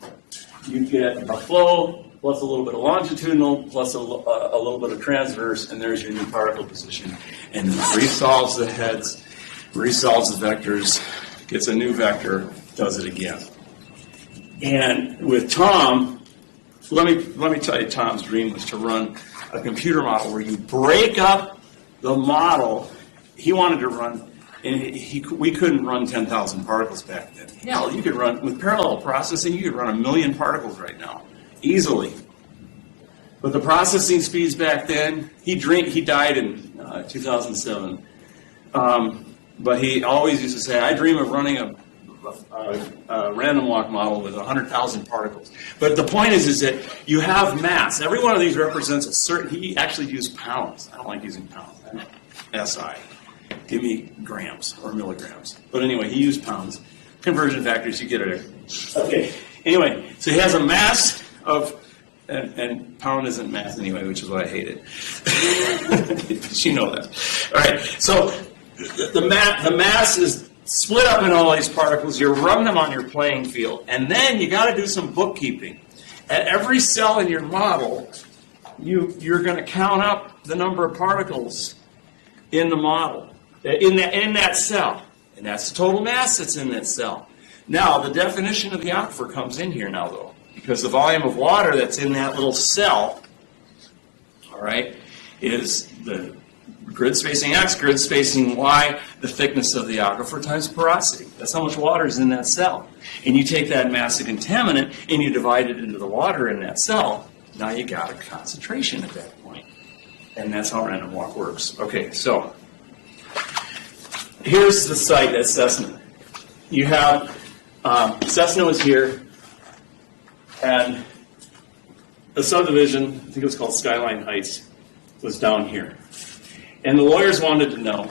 you get a flow plus a little bit of longitudinal, plus a little bit of transverse, and there's your new particle position. And resolves the heads, resolves the vectors, gets a new vector, does it again. And with Tom, let me tell you, Tom's dream was to run a computer model where you break up the model he wanted to run, and we couldn't run 10,000 particles back then. Hell, you could run, with parallel processing, you could run 1 million particles right now. Easily. But the processing speeds back then, he died in 2007. But he always used to say, I dream of running a random walk model with 100,000 particles. But the point is that you have mass. Every one of these represents a certain, he actually used pounds. I don't like using pounds. SI. Give me grams or milligrams. But anyway, he used pounds. Conversion factors, you get it. Okay. Anyway, so he has a mass of, and pound isn't math anyway, which is what I hated. But you know that. All right, so the mass is split up in all these particles. You run them on your playing field, and then you got to do some bookkeeping. At every cell in your model, you're going to count up the number of particles in the model, in that cell, and that's the total mass that's in that cell. Now, the definition of the aquifer comes in here now, though, because the volume of water that's in that little cell, all right, is the grid spacing X, grid spacing Y, the thickness of the aquifer times porosity. That's how much water is in that cell. And you take that mass of contaminant and you divide it into the water in that cell. Now you got a concentration at that point. And that's how random walk works. Okay, so here's the site at Cessna. You have Cessna was here, and the subdivision, I think it was called Skyline Heights, was down here. And the lawyers wanted to know,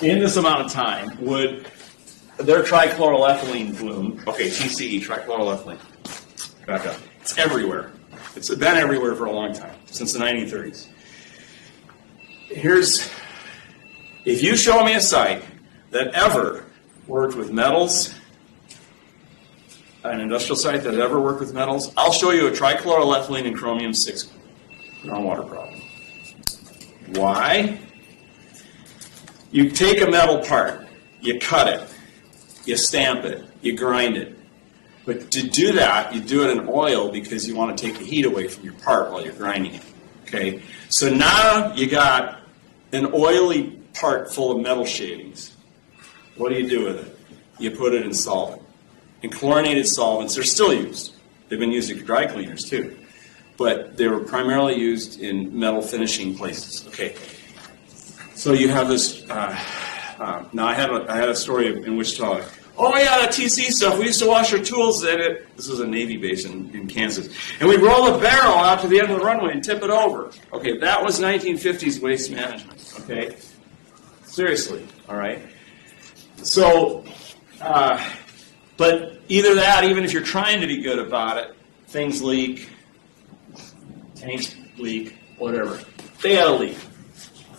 in this amount of time, would their trichloroethylene bloom, okay, TCE, trichloroethylene, back up. It's everywhere. It's been everywhere for a long time, since the 1930s. If you show me a site that ever worked with metals, an industrial site that ever worked with metals, I'll show you a trichloroethylene and chromium-6 groundwater problem. Why? You take a metal part, you cut it, you stamp it, you grind it. But to do that, you do it in oil because you want to take the heat away from your part while you're grinding it. Okay? So now you got an oily part full of metal shavings. What do you do with it? You put it in solvent. And chlorinated solvents are still used. They've been used in dry cleaners too. But they were primarily used in metal finishing places. Okay. So you have this, now I had a story in Wichita. Oh yeah, that TC stuff, we used to wash our tools in it. This was a Navy base in Kansas. And we'd roll a barrel out to the end of the runway and tip it over. Okay, that was 1950s waste management, okay? Seriously, all right? So, but either that, even if you're trying to be good about it, things leak, tanks leak, whatever. They had a leak.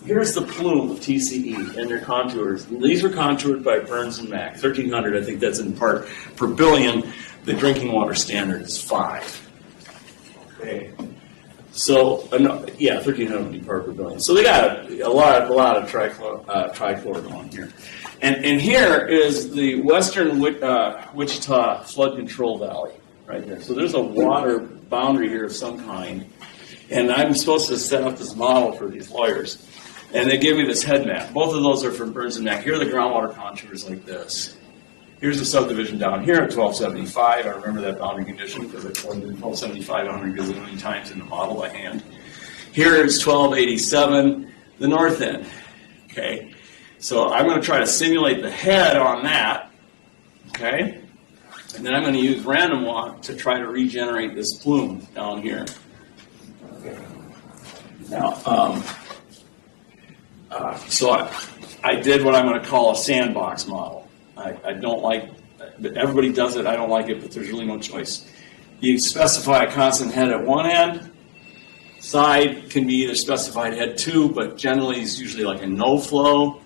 Here's the plume of TCE and their contours. These were contoured by Burns and Mack. 1,300, I think that's in part per billion. The drinking water standard is 5. Okay. So, yeah, 1,300 part per billion. So they got a lot of trichlor going here. And here is the western Wichita flood control valley right there. So there's a water boundary here of some kind. And I'm supposed to set up this model for these lawyers. And they give me this head map. Both of those are from Burns and Mack. Here are the groundwater contours like this. Here's the subdivision down here at 1275. I remember that boundary condition because I plugged in 1275 100 gazillion times in the model by hand. Here is 1287, the north end. Okay, so I'm going to try to simulate the head on that. Okay, and then I'm going to use random walk to try to regenerate this plume down here. Okay. Now, so I did what I'm going to call a sandbox model. I don't like, everybody does it, I don't like it, but there's really no choice. You specify a constant head at one end, side can be either specified head 2, but generally it's usually like a no flow.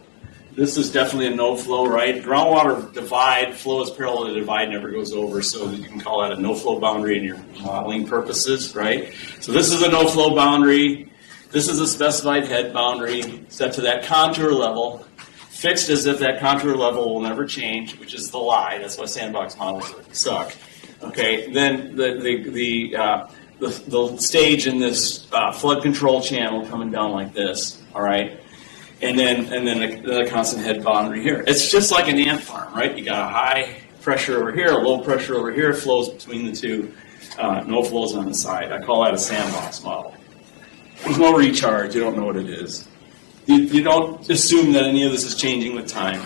This is definitely a no flow, right? Groundwater divide, flow is parallel to divide, never goes over, so you can call that a no flow boundary in your modeling purposes, right? So this is a no flow boundary. This is a specified head boundary set to that contour level, fixed as if that contour level will never change, which is the lie. That's why sandbox models suck. Okay, then the stage in this flood control channel coming down like this, all right, and then the constant head boundary here. It's just like an ant farm, right? You got a high pressure over here, a low pressure over here, flows between the two, no flows on the side. I call that a sandbox model. There's no recharge. You don't know what it is. You don't assume that any of this is changing with time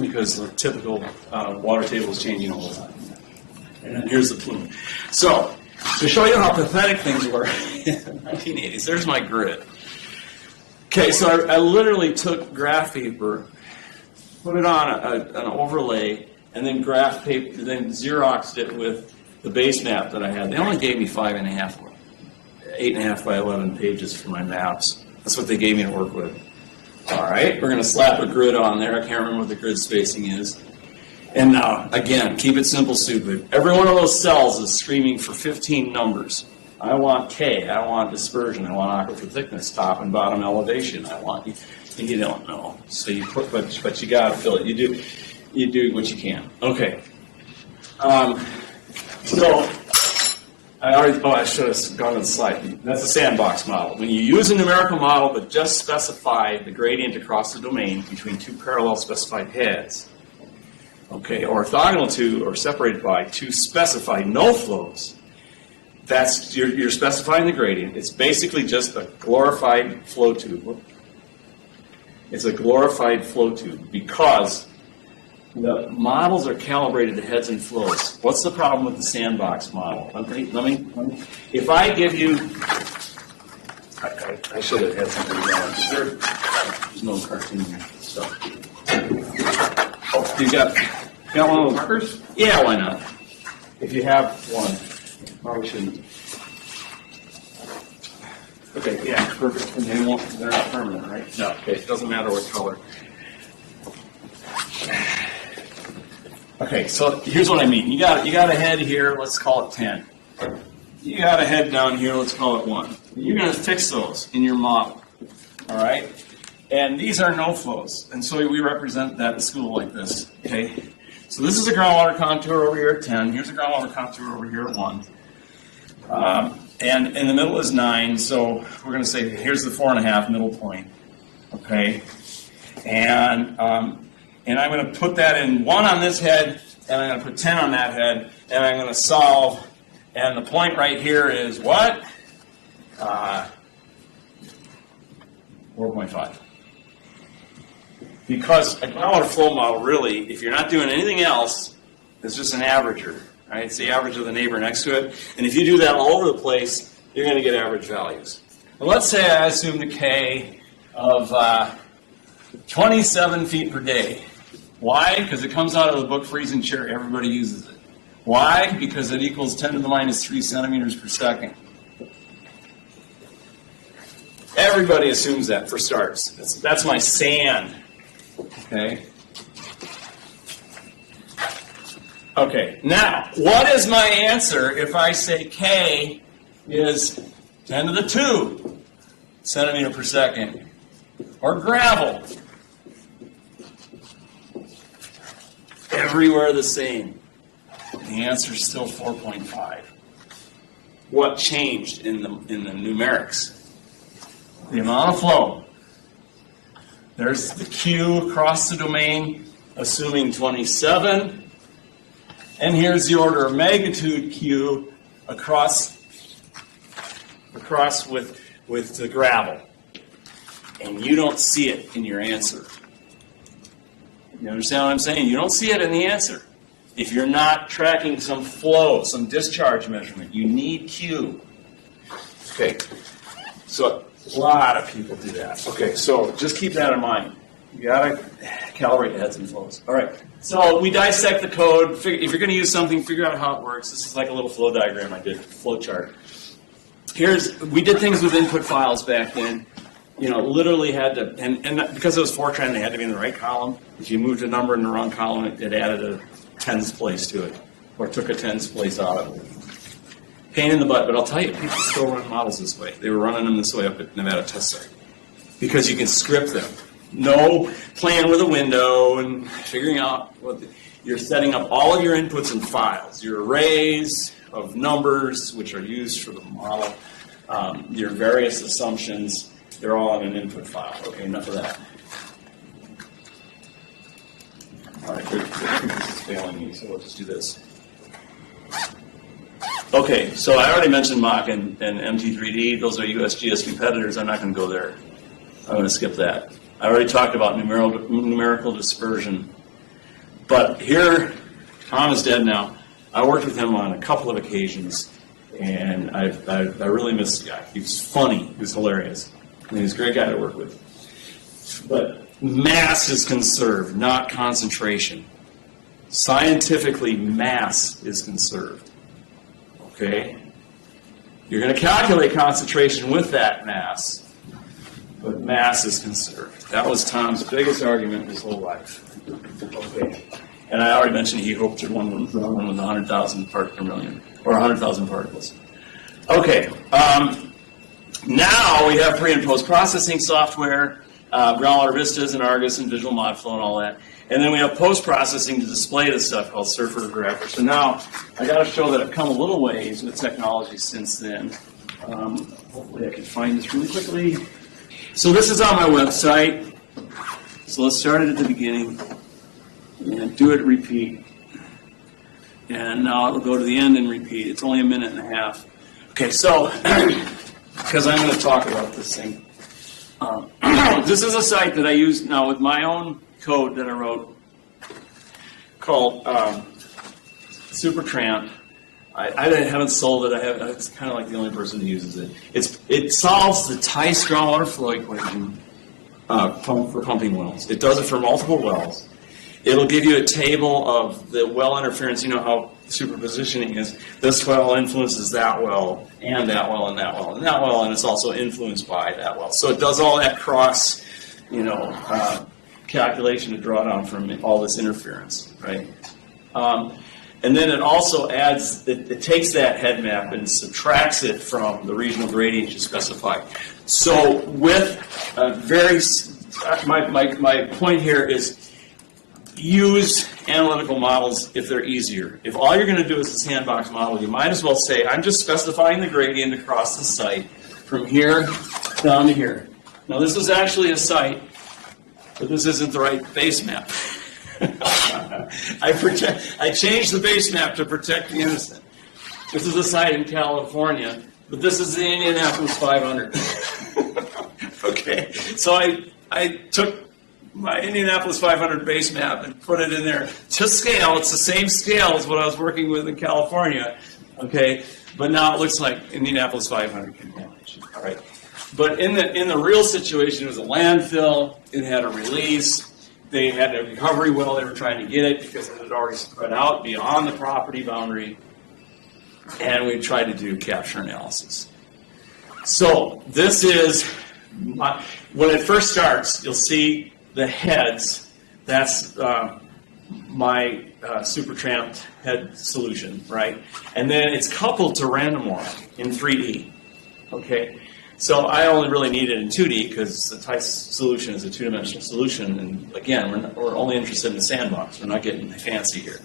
because the typical water table is changing all the time. And then here's the plume. So, to show you how pathetic things were in the 1980s, there's my grid. Okay, so I literally took graph paper, put it on an overlay, and then graph paper, then Xeroxed it with the base map that I had. They only gave me 8.5 by 11 pages for my maps. That's what they gave me to work with. All right, we're going to slap a grid on there. I can't remember what the grid spacing is. And now, again, keep it simple, stupid. Every one of those cells is screaming for 15 numbers. I want K, I want dispersion, I want aquifer thickness, top and bottom elevation. I want, you don't know. So you put, but you got to fill it. You do what you can. Okay. So, I should have gone to the slide. That's a sandbox model. When you use a numerical model but just specify the gradient across the domain between two parallel specified heads, okay, orthogonal to or separated by two specified no flows, that's you're specifying the gradient. It's basically just a glorified flow tube. It's a glorified flow tube because the models are calibrated to heads and flows. What's the problem with the sandbox model? Let me if I give you, I should have had something down. There's no cartoon stuff. Oh, you got one of those markers? Yeah, why not? If you have one, probably shouldn't. Okay, yeah, perfect. And they're not permanent, right? No. Okay, it doesn't matter what color. Okay, so here's what I mean. You got a head here, let's call it 10. You got a head down here, let's call it 1. You're going to fix those in your model, all right? And these are no flows, and so we represent that at school like this, okay? So this is a groundwater contour over here at 10. Here's a groundwater contour over here at 1. And in the middle is 9, so we're going to say here's the 4.5 middle point, okay? And I'm going to put that in 1 on this head, and I'm going to put 10 on that head, and I'm going to solve. And the point right here is what? 4.5. Because a groundwater flow model really, if you're not doing anything else, is just an averager. Right? It's the average of the neighbor next to it. And if you do that all over the place, you're going to get average values. And let's say I assume the K of 27 feet per day. Why? Because it comes out of the book freezing chair. Everybody uses it. Why? Because it equals 10 to the minus 3 centimeters per second. Everybody assumes that for starts. That's my sand. Okay? Okay, now, what is my answer if I say K is 10 to the 2 centimeter per second? Or gravel? Everywhere the same. The answer is still 4.5. What changed in the numerics? The amount of flow. There's the Q across the domain, assuming 27. And here's the order of magnitude Q across with the gravel. And you don't see it in your answer. You understand what I'm saying? You don't see it in the answer. If you're not tracking some flow, some discharge measurement, you need Q. Okay, so a lot of people do that. Okay, so just keep that in mind. You gotta calibrate heads and flows. All right, so we dissect the code. If you're gonna use something, figure out how it works. This is like a little flow diagram I did, flow chart. We did things with input files back then. You know, literally had to, and because it was Fortran, they had to be in the right column. If you moved a number in the wrong column, it added a tens place to it, or took a tens place out of it. Pain in the butt, but I'll tell you, people still run models this way. They were running them this way up at Nevada Test Site. Because you can script them. No playing with a window and figuring out you're setting up all of your inputs and files, your arrays of numbers, which are used for the model, your various assumptions, they're all in an input file. Okay, enough of that. All right, this is failing me, so we'll just do this. Okay, so I already mentioned Mach and MT3D. Those are USGS competitors. I'm not going to go there. I'm going to skip that. I already talked about numerical dispersion. But here, Tom is dead now. I worked with him on a couple of occasions, and I really miss the guy. He was funny. He was hilarious. I mean, he was a great guy to work with. But mass is conserved, not concentration. Scientifically, mass is conserved. Okay? You're going to calculate concentration with that mass, but mass is conserved. That was Tom's biggest argument his whole life. Okay. And I already mentioned he hoped to run with 100,000 parts per million, or 100,000 particles. Okay. Now we have pre- and post-processing software, groundwater vistas and Argus and visual mod flow and all that. And then we have post-processing to display this stuff called Surfer Grapher. So now I got to show that I've come a little ways with technology since then. Hopefully I can find this really quickly. So this is on my website. So let's start it at the beginning and do it repeat. And now it'll go to the end and repeat. It's only a minute and a half. Okay, so because I'm going to talk about this thing. This is a site that I use now with my own code that I wrote called SuperTranp. I haven't sold it. It's kind of like the only person who uses it. It solves the Tice groundwater flow equation for pumping wells. It does it for multiple wells. It'll give you a table of the well interference. You know how superpositioning is. This well influences that well, and that well, and that well, and that well, and it's also influenced by that well. So it does all that cross, calculation to draw down from all this interference, right? And then it also adds, it takes that head map and subtracts it from the regional gradient you specify. So with a very, my point here is use analytical models if they're easier. If all you're going to do is a sandbox model, you might as well say, I'm just specifying the gradient across the site from here down to here. Now this is actually a site, but this isn't the right base map. I changed the base map to protect the innocent. This is a site in California, but this is the Indianapolis 500. Okay, so I took my Indianapolis 500 base map and put it in there to scale. It's the same scale as what I was working with in California, okay? But now it looks like Indianapolis 500 contamination, all right? But in the real situation, it was a landfill. It had a release. They had a recovery well. They were trying to get it because it had already spread out beyond the property boundary. And we tried to do capture analysis. So this is, when it first starts, you'll see the heads. That's my SuperTranp head solution, right? And then it's coupled to random walk in 3D, okay? So I only really need it in 2D because the TICE solution is a two-dimensional solution, and again, we're only interested in the sandbox. We're not getting fancy here.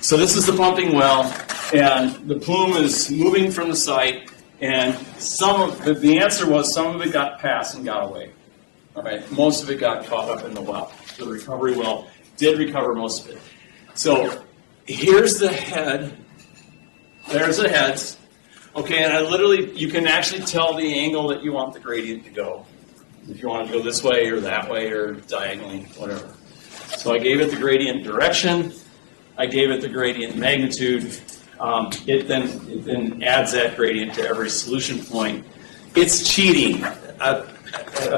So this is the pumping well, and the plume is moving from the site, and some of the answer was some of it got past and got away. All right, most of it got caught up in the well. The recovery well did recover most of it. So here's the head. There's the heads. Okay, and I literally, you can actually tell the angle that you want the gradient to go. If you want to go this way or that way or diagonally, whatever. So I gave it the gradient direction. I gave it the gradient magnitude. It then adds that gradient to every solution point. It's cheating. A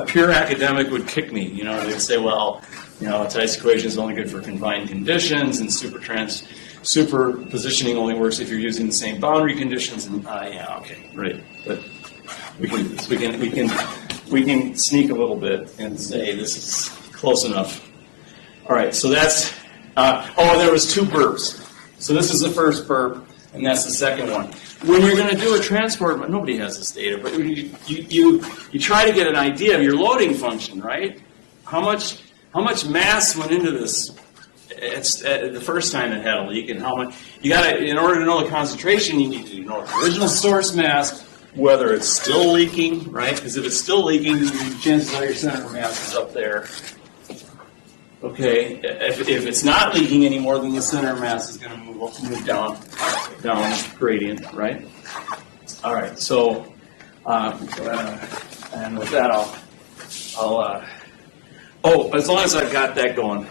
pure academic would kick me. You know, they'd say, well, you know, a TICE equation is only good for confined conditions, and superpositioning only works if you're using the same boundary conditions. And yeah, okay, right. But we can sneak a little bit and say this is close enough. All right, so that's. There was two burps. So this is the first burp, and that's the second one. When you're going to do a transport, nobody has this data, but you try to get an idea of your loading function, right? How much mass went into this? It's the first time it had a leak, and how much you got to. In order to know the concentration, you need to know the original source mass, whether it's still leaking, right? Because if it's still leaking, chances are your center of mass is up there. Okay, if it's not leaking anymore, then the center of mass is going to move down gradient, right? All right, so and with that, as long as I've got that going.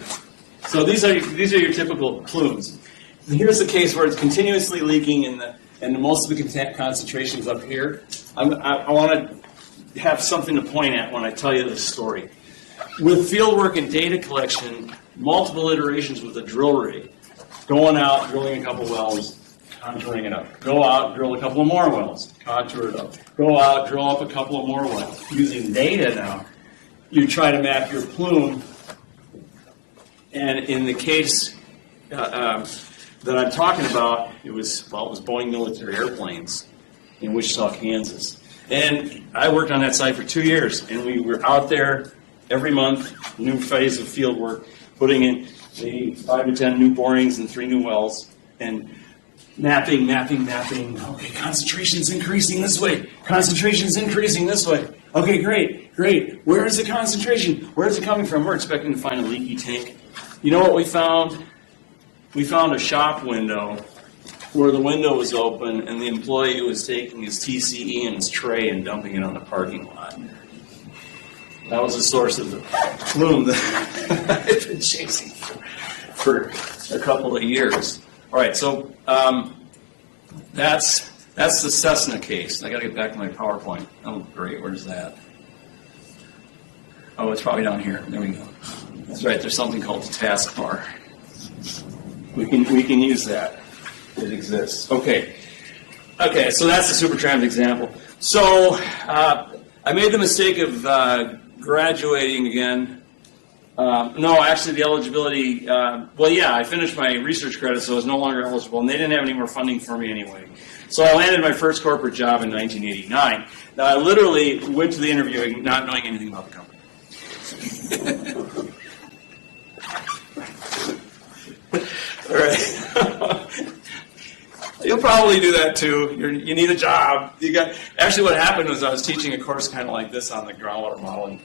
So these are your typical plumes. And here's the case where it's continuously leaking, and most of the concentration is up here. I want to have something to point at when I tell you this story. With fieldwork and data collection, multiple iterations with a drill rig, going out, drilling a couple wells, contouring it up. Go out, drill a couple of more wells, contour it up. Go out, drill up a couple of more wells. Using data now, you try to map your plume. And in the case that I'm talking about, it was Boeing military airplanes in Wichita, Kansas. And I worked on that site for 2 years, and we were out there every month, new phase of field work, putting in the 5 to 10 new borings and 3 new wells, and mapping. Okay, concentration's increasing this way. Concentration's increasing this way. Okay, great. Where is the concentration? Where is it coming from? We're expecting to find a leaky tank. You know what we found? We found a shop window where the window was open, and the employee was taking his TCE and his tray and dumping it on the parking lot. That was the source of the plume that I've been chasing for a couple of years. All right, so that's the Cessna case. I got to get back to my PowerPoint. Oh, great. Where's that? Oh, it's probably down here. There we go. That's right. There's something called the taskbar. We can use that. It exists. Okay, so that's the SuperTranp example. So I made the mistake of graduating again No, actually the eligibility, well, yeah, I finished my research credits, so I was no longer eligible, and they didn't have any more funding for me anyway. So I landed my first corporate job in 1989. Now, I literally went to the interview not knowing anything about the company. All right. You'll probably do that too. You need a job. Actually, what happened was I was teaching a course kind of like this on the groundwater modeling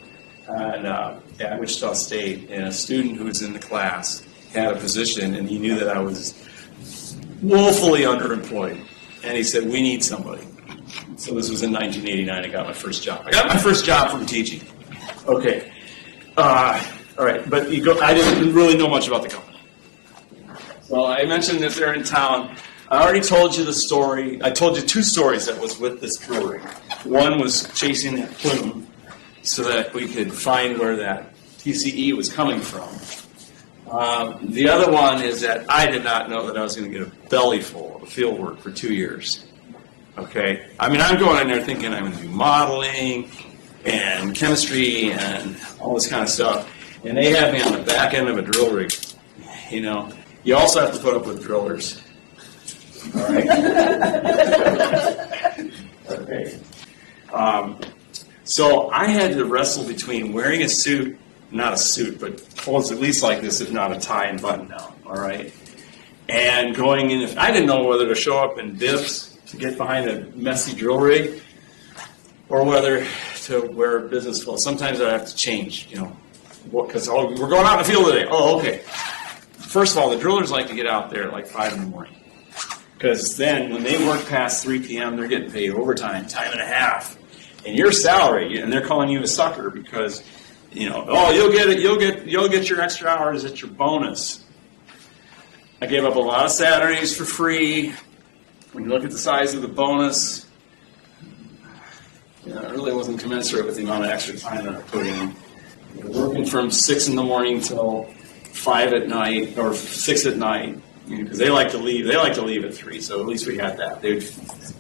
at Wichita State, and a student who was in the class had a position, and he knew that I was woefully underemployed. And he said, "We need somebody." So this was in 1989. I got my first job. I got my first job from teaching. Okay. All right, but I didn't really know much about the company. So I mentioned that they're in town. I already told you the story. I told you two stories that was with this drill rig. One was chasing that plume so that we could find where that TCE was coming from. The other one is that I did not know that I was going to get a belly full of field work for 2 years. Okay? I mean, I'm going in there thinking I'm going to do modeling and chemistry and all this kind of stuff. And they have me on the back end of a drill rig. You know, you also have to put up with drillers. All right. Okay. So I had to wrestle between wearing a suit, not a suit, but clothes at least like this, if not a tie and button down. All right. And going in, I didn't know whether to show up in bibs to get behind a messy drill rig, or whether to wear business clothes. Sometimes I have to change, you know, because we're going out in the field today. Oh, okay. First of all, the drillers like to get out there at like 5 in the morning. Because then when they work past 3 p.m., they're getting paid overtime, time and a half. And your salary, and they're calling you a sucker because, you know, oh, you'll get it, you'll get your extra hours at your bonus. I gave up a lot of Saturdays for free. When you look at the size of the bonus, you know, it really wasn't commensurate with the amount of extra time that I put in. Working from 6 in the morning till 5 at night, or 6 at night, because they like to leave. They like to leave at 3, so at least we had that. They'd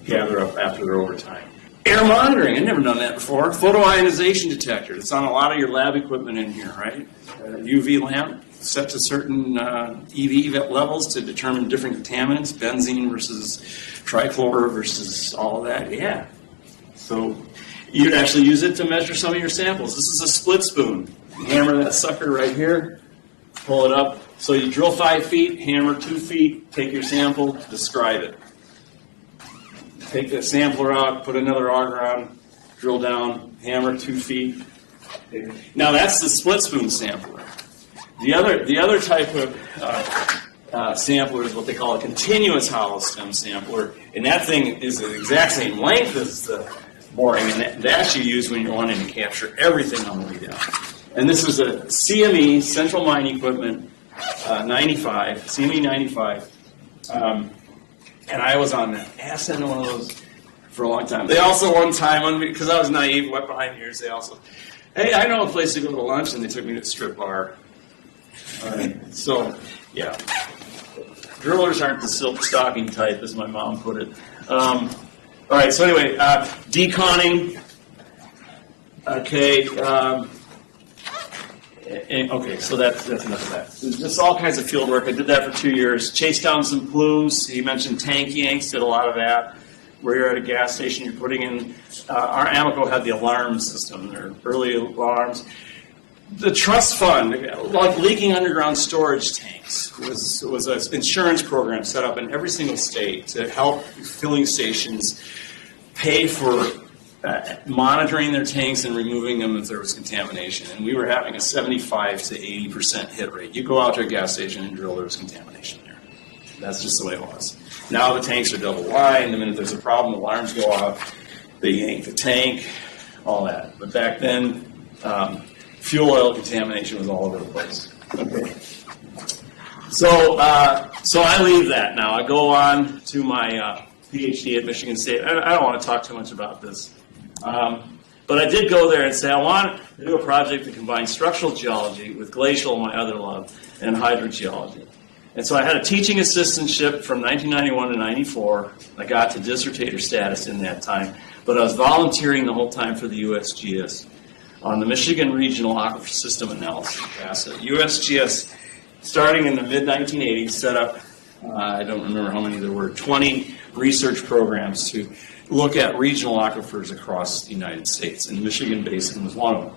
gather up after their overtime. Air monitoring, I'd never done that before. Photoionization detector. It's on a lot of your lab equipment in here, right? UV lamp set to certain EV levels to determine different contaminants, benzene versus trichlor versus all of that. Yeah. So you'd actually use it to measure some of your samples. This is a split spoon. Hammer that sucker right here, pull it up. So you drill 5 feet, hammer 2 feet, take your sample, describe it. Take the sampler out, put another auger on, drill down, hammer 2 feet. Now that's the split spoon sampler. The other type of sampler is what they call a continuous hollow stem sampler, and that thing is the exact same length as the boring, and that's you use when you're wanting to capture everything on the way down. And this is a CME, Central Mine Equipment 95, CME 95. And I was on the ass end of one of those for a long time. They also one time, because I was naive, wet behind ears, they also, hey, I know a place to go to lunch, and they took me to the strip bar. All right, so, yeah. Drillers aren't the silk stocking type, as my mom put it. All right, so anyway, deconning. Okay. Okay, so that's enough of that. There's just all kinds of field work. I did that for 2 years. Chased down some plumes. He mentioned tank yanks, did a lot of that. Where you're at a gas station, you're putting in, our Amoco had the alarm system, their early alarms. The trust fund, like leaking underground storage tanks, was an insurance program set up in every single state to help filling stations pay for monitoring their tanks and removing them if there was contamination. And we were having a 75 to 80% hit rate. You go out to a gas station and drill, there was contamination there. That's just the way it was. Now the tanks are double wide, and the minute there's a problem, alarms go off, they yank the tank, all that. But back then, fuel oil contamination was all over the place. Okay. So I leave that now. I go on to my PhD at Michigan State. I don't want to talk too much about this. But I did go there and say, I want to do a project that combines structural geology with glacial, my other love, and hydrogeology. And so I had a teaching assistantship from 1991 to 94. I got to dissertator status in that time, but I was volunteering the whole time for the USGS. on the Michigan Regional Aquifer System Analysis, RASA. USGS, starting in the mid-1980s, set up, I don't remember how many there were, 20 research programs to look at regional aquifers across the United States, and the Michigan Basin was one of them.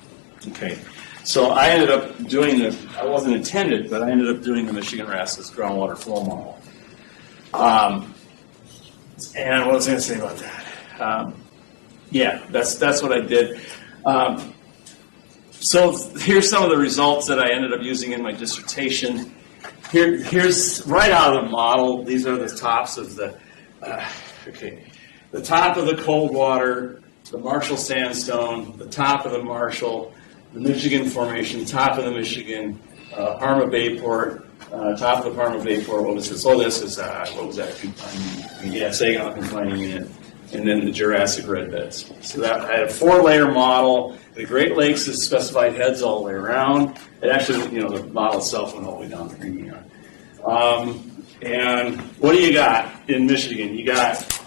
Okay, so I ended up doing I wasn't intended, but I ended up doing the Michigan RASA's groundwater flow model. And what was I going to say about that? Yeah, that's what I did. So here's some of the results that I ended up using in my dissertation. Here's right out of the model. These are the tops of the top of the cold water, the Marshall Sandstone, the top of the Marshall, the Michigan Formation, top of the Michigan, Parma Bayport, top of the Parma Bayport. What was this? Oh, this is what was that? Confining, yeah, Saginaw confining unit, and then the Jurassic red beds. So that I had a 4-layer model. The Great Lakes is specified heads all the way around. It actually, the model itself went all the way down to Green. And what do you got in Michigan? You got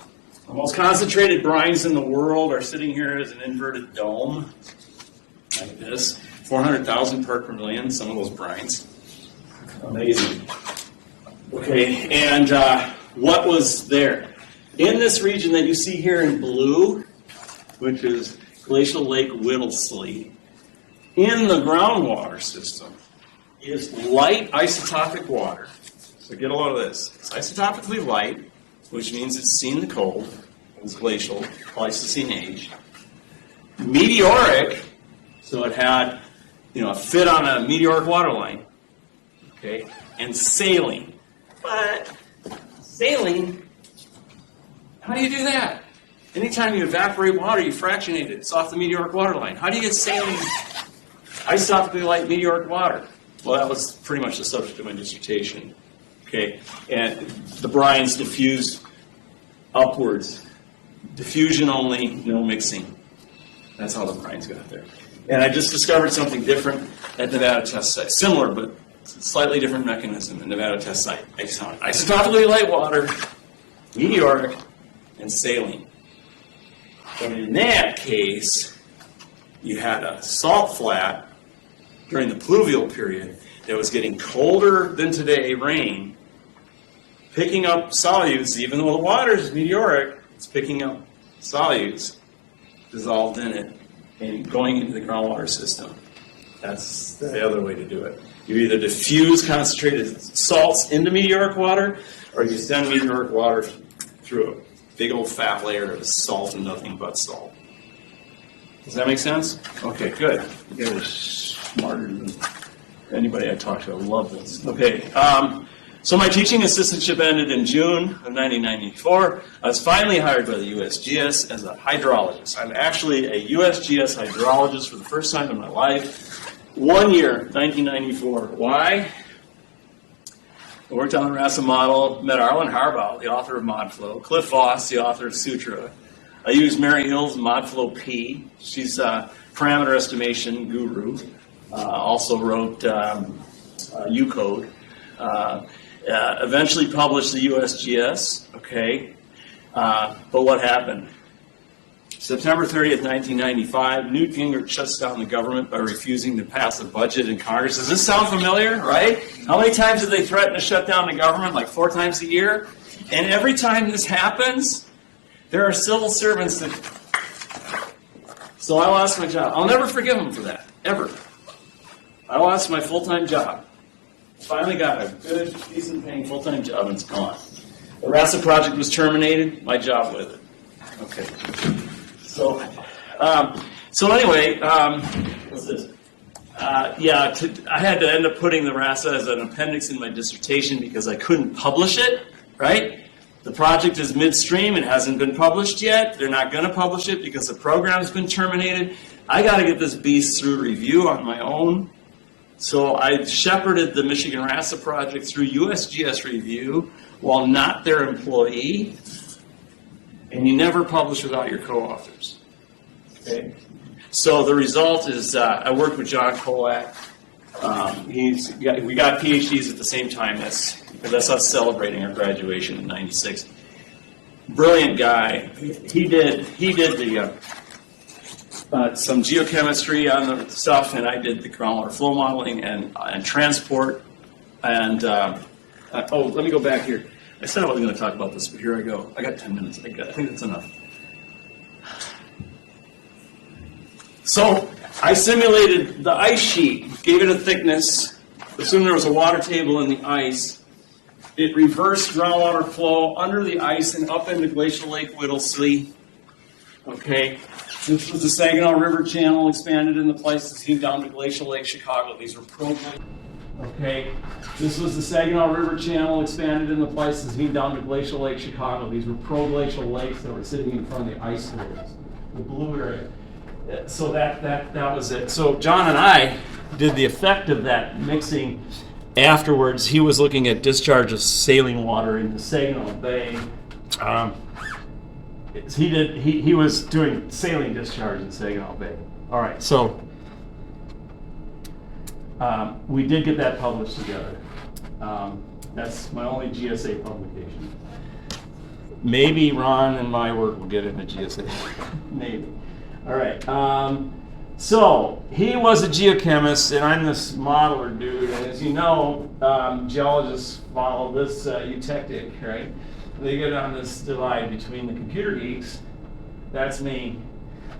the most concentrated brines in the world are sitting here as an inverted dome, like this. 400,000 part per million, some of those brines. Amazing. Okay, and what was there? In this region that you see here in blue, which is Glacial Lake Whittlesey, in the groundwater system is light isotopic water. So get a load of this. It's isotopically light, which means it's seen the cold. It's glacial, Pleistocene age. Meteoric, so it had, a fit on a meteoric water line. Okay, and saline. But saline, how do you do that? Anytime you evaporate water, you fractionate it. It's off the meteoric water line. How do you get saline, isotopically light meteoric water? Well, that was pretty much the subject of my dissertation. Okay, and the brines diffused upwards. Diffusion only, no mixing. That's how the brines got there. And I just discovered something different at Nevada test site. Similar, but slightly different mechanism at Nevada test site. Isotopically light water, meteoric, and saline. But in that case, you had a salt flat during the pluvial period that was getting colder than today, rain, picking up solutes, even though the water is meteoric, it's picking up solutes dissolved in it and going into the groundwater system. That's the other way to do it. You either diffuse concentrated salts into meteoric water, or you send meteoric water through a big old fat layer of salt and nothing but salt. Does that make sense? Okay, good. You guys are smarter than anybody I talked to. I love this. Okay, so my teaching assistantship ended in June of 1994. I was finally hired by the USGS as a hydrologist. I'm actually a USGS hydrologist for the first time in my life. 1 year, 1994. Why? I worked on the RASA model, met Arlen Harbaugh, the author of ModFlow, Cliff Voss, the author of Sutra. I used Mary Hill's ModFlow P. She's a parameter estimation guru. Also wrote UCode. Eventually published the USGS, okay. But what happened? September 30th, 1995, Newt Gingrich shuts down the government by refusing to pass a budget in Congress. Does this sound familiar, right? How many times did they threaten to shut down the government? Like 4 times a year? And every time this happens, there are civil servants that... So I lost my job. I'll never forgive them for that, ever. I lost my full-time job. Finally got a good, decent paying full-time job, and it's gone. The RASA project was terminated, my job with it. Okay. So anyway, what's this? I had to end up putting the RASA as an appendix in my dissertation because I couldn't publish it, right? The project is midstream. It hasn't been published yet. They're not going to publish it because the program's been terminated. I got to get this beast through review on my own. So I shepherded the Michigan RASA project through USGS review while not their employee. And you never publish without your co-authors. Okay? So the result is I worked with John Kolak. We got PhDs at the same time. That's us celebrating our graduation in '96. Brilliant guy. He did the some geochemistry on the stuff, and I did the groundwater flow modeling and transport. And let me go back here. I said I wasn't going to talk about this, but here I go. I got 10 minutes. I think that's enough. So I simulated the ice sheet, gave it a thickness, assumed there was a water table in the ice. It reversed groundwater flow under the ice and up into Glacial Lake Whittlesey. Okay, this was the Saginaw River Channel expanded in the Pleistocene down to Glacial Lake Chicago. These were Okay, this was the Saginaw River Channel expanded in the Pleistocene down to Glacial Lake Chicago. These were proglacial lakes that were sitting in front of the ice floes, the blue area. So that was it. So John and I did the effect of that mixing. Afterwards, he was looking at discharge of saline water into Saginaw Bay. He was doing saline discharge in Saginaw Bay. All right, so we did get that published together. That's my only GSA publication. Maybe Ron and my work will get into GSA. Maybe. All right. So he was a geochemist, and I'm this modeler dude. And as you know, geologists follow this eutectic, right? They get on this divide between the computer geeks. That's me.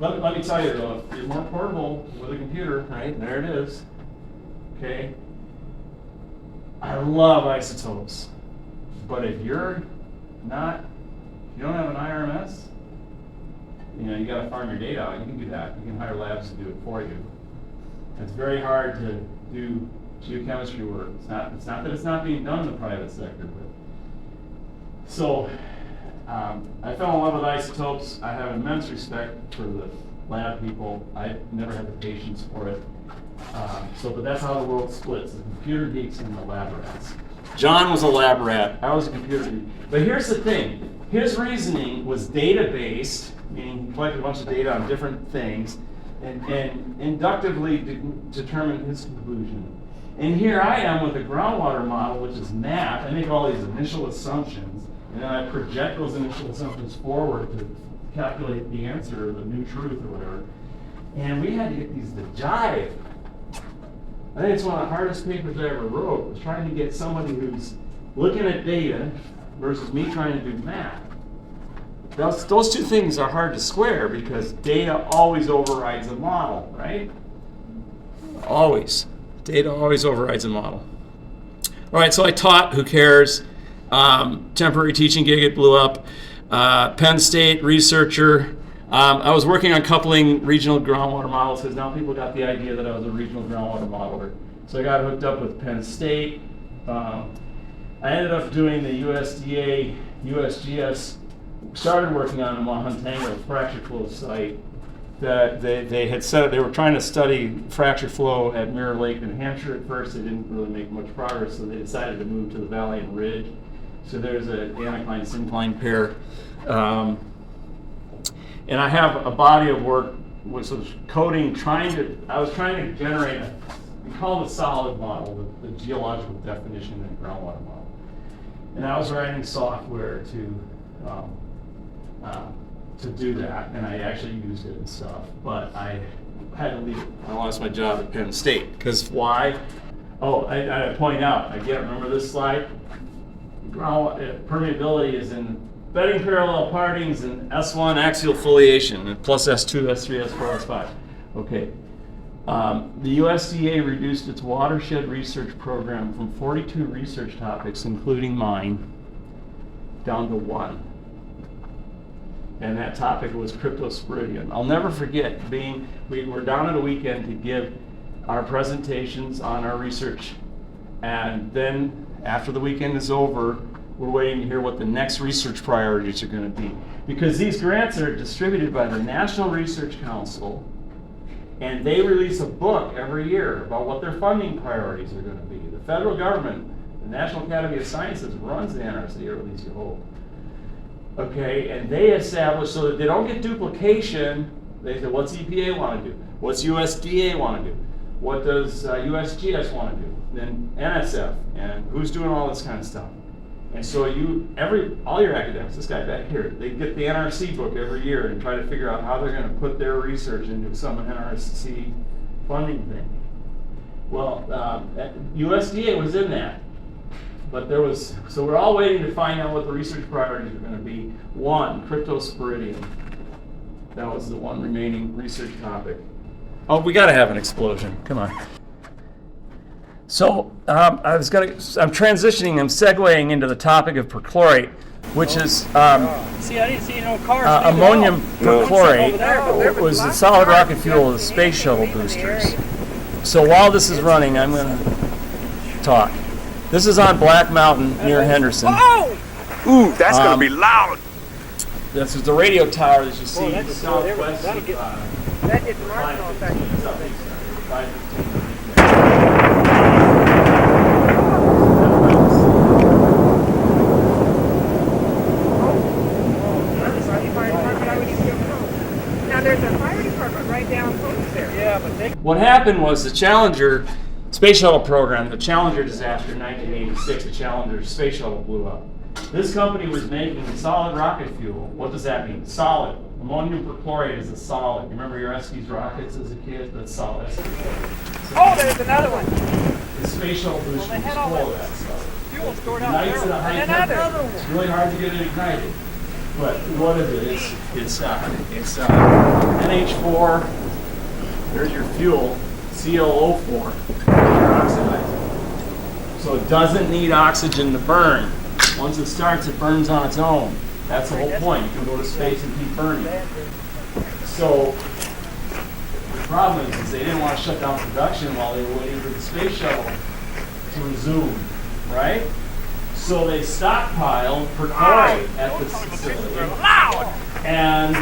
Let me tell you though, if you're more portable with a computer, right? There it is. Okay. I love isotopes, but if you don't have an IRMS, you got to farm your data out. You can do that. You can hire labs to do it for you. It's very hard to do geochemistry work. It's not that it's not being done in the private sector, but so I fell in love with isotopes. I have immense respect for the lab people. I never had the patience for it. But that's how the world splits: the computer geeks and the lab rats. John was a lab rat. I was a computer geek. But here's the thing: his reasoning was data-based, meaning he collected a bunch of data on different things, and inductively determined his conclusion. And here I am with a groundwater model, which is math. I make all these initial assumptions, and then I project those initial assumptions forward to calculate the answer, or the new truth, or whatever. And we had to get these to jive. I think it's one of the hardest papers I ever wrote, was trying to get somebody who's looking at data versus me trying to do math. Those two things are hard to square because data always overrides a model, right? Always. Data always overrides a model. All right, so I taught, who cares? Temporary teaching gig, it blew up. Penn State researcher. I was working on coupling regional groundwater models because now people got the idea that I was a regional groundwater modeler. So I got hooked up with Penn State. I ended up doing the USDA, USGS, started working on a Mahontango fracture flow site that they had said they were trying to study fracture flow at Mirror Lake, New Hampshire. At first, they didn't really make much progress, so they decided to move to the valley and ridge. So there's an anticline-syncline pair. And I have a body of work which was coding, I was trying to generate we call it a solid model, the geological definition in a groundwater model. And I was writing software to do that, and I actually used it and stuff, but I had to leave it. I lost my job at Penn State, because why? Oh, I point out, remember this slide? Permeability is in bedding parallel partings and S1 axial foliation, and plus S2, S3, S4, S5. Okay. The USDA reduced its watershed research program from 42 research topics, including mine, down to 1. And that topic was cryptosporidium. I'll never forget we were down at a weekend to give our presentations on our research, and then after the weekend is over, we're waiting to hear what the next research priorities are going to be. Because these grants are distributed by the National Research Council, and they release a book every year about what their funding priorities are going to be. The federal government, the National Academy of Sciences, runs the NRC, or at least you hope. Okay, and they establish, so that they don't get duplication, they say, what's EPA want to do? What's USDA want to do? What does USGS want to do? Then NSF, and who's doing all this kind of stuff? And so all your academics, this guy back here, they get the NRC book every year and try to figure out how they're going to put their research into some NRC funding thing. Well, USDA was in that, but so we're all waiting to find out what the research priorities are going to be. One, cryptosporidium. That was the one remaining research topic. Oh, we got to have an explosion. Come on. So I'm transitioning, I'm segueing into the topic of perchlorate, which is See, I didn't see no cars. ammonium perchlorate was the solid rocket fuel of the space shuttle boosters. So while this is running, I'm going to talk. This is on Black Mountain near Henderson. Ooh, that's gonna be loud. This is the radio tower that you see that'll southwest that'll of get- that gets marginal effect. 515. Now there's a fire department right down close there. Yeah, but they What happened was the Challenger space shuttle program, the Challenger disaster in 1986, the Challenger space shuttle blew up. This company was making solid rocket fuel. What does that mean? Solid. Ammonium perchlorate is a solid. You remember your Estes rockets as a kid? That's solid. Oh, there's another one. The space shuttle booster was full of that stuff. fuel stored out Ignites at a there. high And temperature. another It's really hard to get it ignited. But what is it? It's NH4. There's your fuel, ClO4. You're oxidizing. So it doesn't need oxygen to burn. Once it starts, it burns on its own. That's the whole point. You can go to space and keep burning. So the problem is they didn't want to shut down production while they were waiting for the space shuttle to resume, right? So they stockpiled perchlorate at this facility. And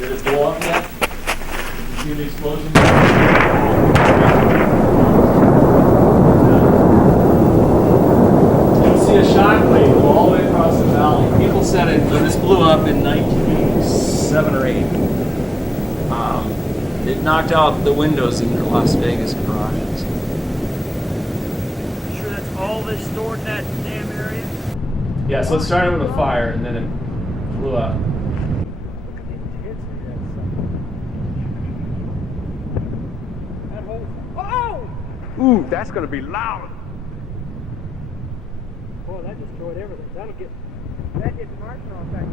did it blow up yet? Did you see the explosion? You see a shock wave go all the way across the valley. People said it when this blew up in 1987 or 8. It knocked out the windows in their Las Vegas garages. Sure that's all they stored in that damn area? Yeah, so it started with a fire and then it blew up. Ooh, that's gonna be loud. Boy, that destroyed everything. That gets marginal effect.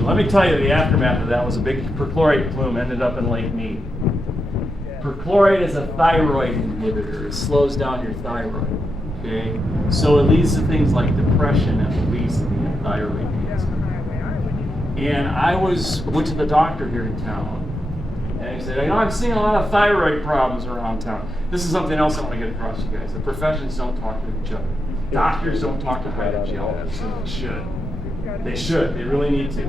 Let me tell you, the aftermath of that was a big perchlorate plume ended up in Lake Mead. Perchlorate is a thyroid inhibitor. It slows down your thyroid. Okay, so it leads to things like depression and obesity and thyroid cancer. And I went to the doctor here in town, and he said, I'm seeing a lot of thyroid problems around town. This is something else I want to get across to you guys. The professions don't talk to each other. Doctors don't talk to hydrogeologists, and they should. They should. They really need to.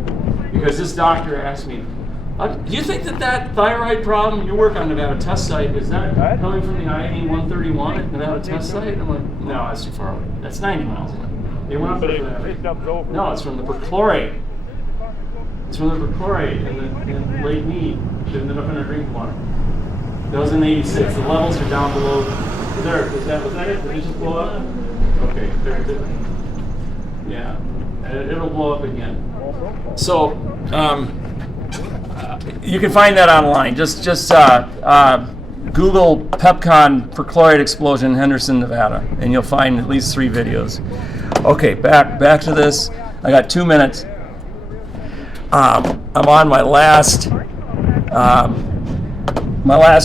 Because this doctor asked me, do you think that thyroid problem you work on Nevada test site, is that coming from the iodine-131 at Nevada test site? I'm like, no, that's too far away. That's 90 miles away. They went up there for that. No, it's from the perchlorate. It's from the perchlorate in Lake Mead. It ended up in our drinking water. That was in 86. The levels are down below. There. Was that it? Did it just blow up? Okay. Yeah. It'll blow up again. So, you can find that online. Just Google PepCon perchlorate explosion in Henderson, Nevada, and you'll find at least 3 videos. Okay, back to this. I got 2 minutes. I'm on my last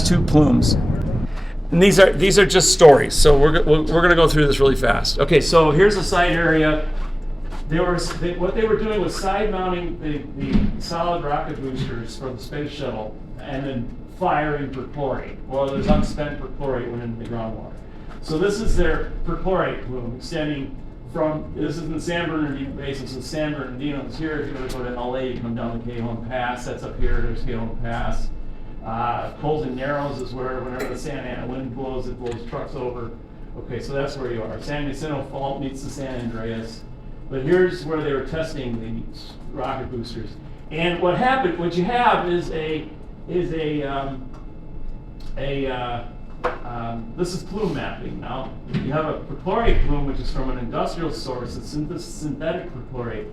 2 plumes. And these are just stories. So we're gonna go through this really fast. Okay, so here's the site area. What they were doing was side mounting the solid rocket boosters for the space shuttle and then firing perchlorate. Well, there's unspent perchlorate went into the groundwater. So this is their perchlorate plume extending this is in the San Bernardino Basin, so San Bernardino is here. If you go to LA, you come down the Cajon Pass, that's up here, there's Cajon Pass. Coles and Narrows is where, whenever the Santa Ana wind blows, it blows trucks over. Okay, so that's where you are. San Jacinto Fault meets the San Andreas. But here's where they were testing these rocket boosters. And what happened, what you have is this is plume mapping now. You have a perchlorate plume, which is from an industrial source, it's synthetic perchlorate,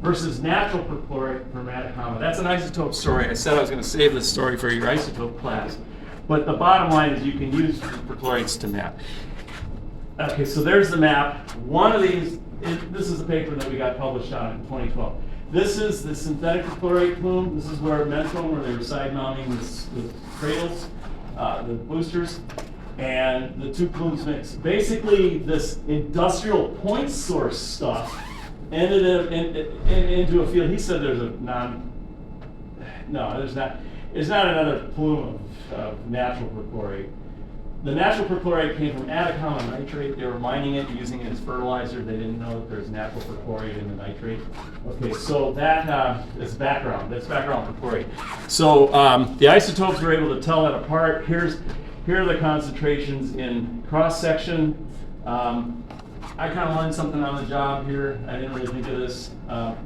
versus natural perchlorate from Atacama. That's an isotope story. I said I was going to save this story for your isotope class. But the bottom line is you can use perchlorates to map. Okay, so there's the map. One of these, this is a paper that we got published on in 2012. This is the synthetic perchlorate plume. This is where Mentone, where they were side mounting the cradles, the boosters, and the two plumes mixed. Basically, this industrial point source stuff ended up into a field. He said there's there's not another plume of natural perchlorate. The natural perchlorate came from Atacama nitrate. They were mining it, using it as fertilizer. They didn't know that there's natural perchlorate in the nitrate. Okay, so that is background. That's background perchlorate. So the isotopes were able to tell that apart. Here are the concentrations in cross section. I kind of learned something on the job here. I didn't really think of this.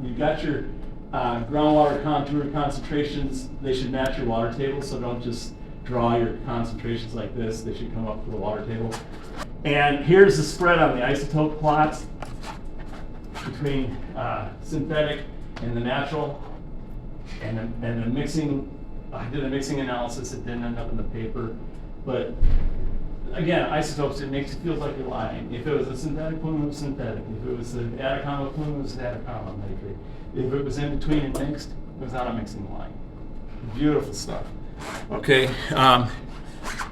You've got your groundwater contour concentrations. They should match your water table, so don't just draw your concentrations like this. They should come up to the water table. And here's the spread on the isotope plots between synthetic and the natural. And the mixing, I did a mixing analysis. It didn't end up in the paper. But again, isotopes, it feels like you're lying. If it was a synthetic plume, it was synthetic. If it was an Atacama plume, it was Atacama nitrate. If it was in between and mixed, it was on a mixing line. Beautiful stuff. Okay, all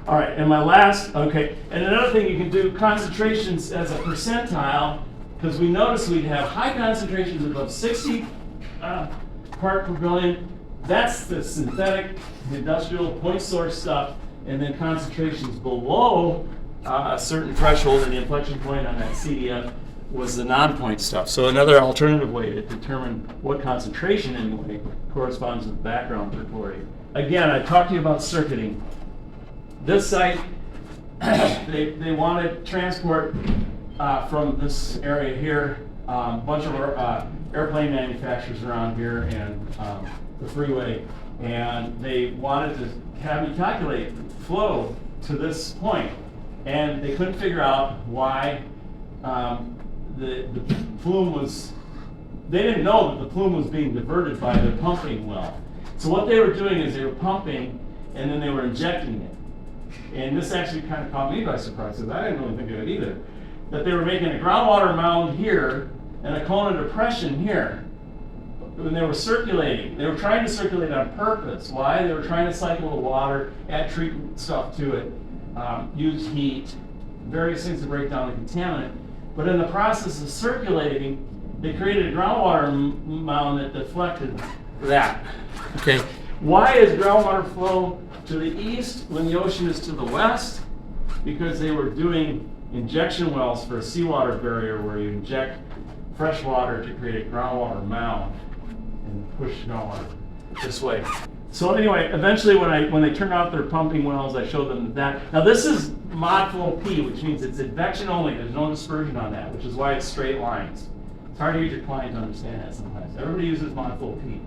right, and my last, okay, and another thing you can do, concentrations as a percentile, because we noticed we'd have high concentrations above 60 part per billion. That's the synthetic, industrial point source stuff, and then concentrations below a certain threshold, and the inflection point on that CDF was the non-point stuff. So another alternative way to determine what concentration anyway corresponds with background perchlorate. Again, I talked to you about circuiting. This site, they want to transport from this area here, a bunch of airplane manufacturers around here and the freeway, and they wanted to have me calculate flow to this point, and they couldn't figure out why the plume was, they didn't know that the plume was being diverted by the pumping well. So what they were doing is they were pumping and then they were injecting it. And this actually kind of caught me by surprise because I didn't really think of it either. That they were making a groundwater mound here and a cone of depression here. When they were circulating, they were trying to circulate on purpose. Why? They were trying to cycle the water, add treatment stuff to it, use heat, various things to break down the contaminant. But in the process of circulating, they created a groundwater mound that deflected that. Okay, why is groundwater flow to the east when the ocean is to the west? Because they were doing injection wells for a seawater barrier where you inject fresh water to create a groundwater mound and push groundwater this way. So anyway, eventually when they turned off their pumping wells, I showed them that. Now this is mod flow P, which means it's advection only. There's no dispersion on that, which is why it's straight lines. It's hard to get your client to understand that sometimes. Everybody uses mod flow P.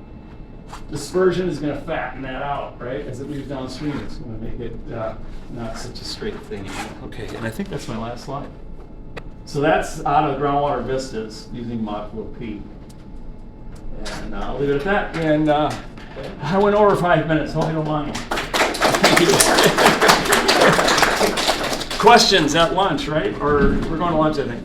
Dispersion is going to fatten that out, right? As it moves downstream, it's going to make it not such a straight thing. Okay, and I think that's my last slide. So that's out of groundwater vistas using mod flow P. And I'll leave it at that. And I went over 5 minutes. Hope you don't mind. Thank you. Questions at lunch, right? Or we're going to lunch, I think.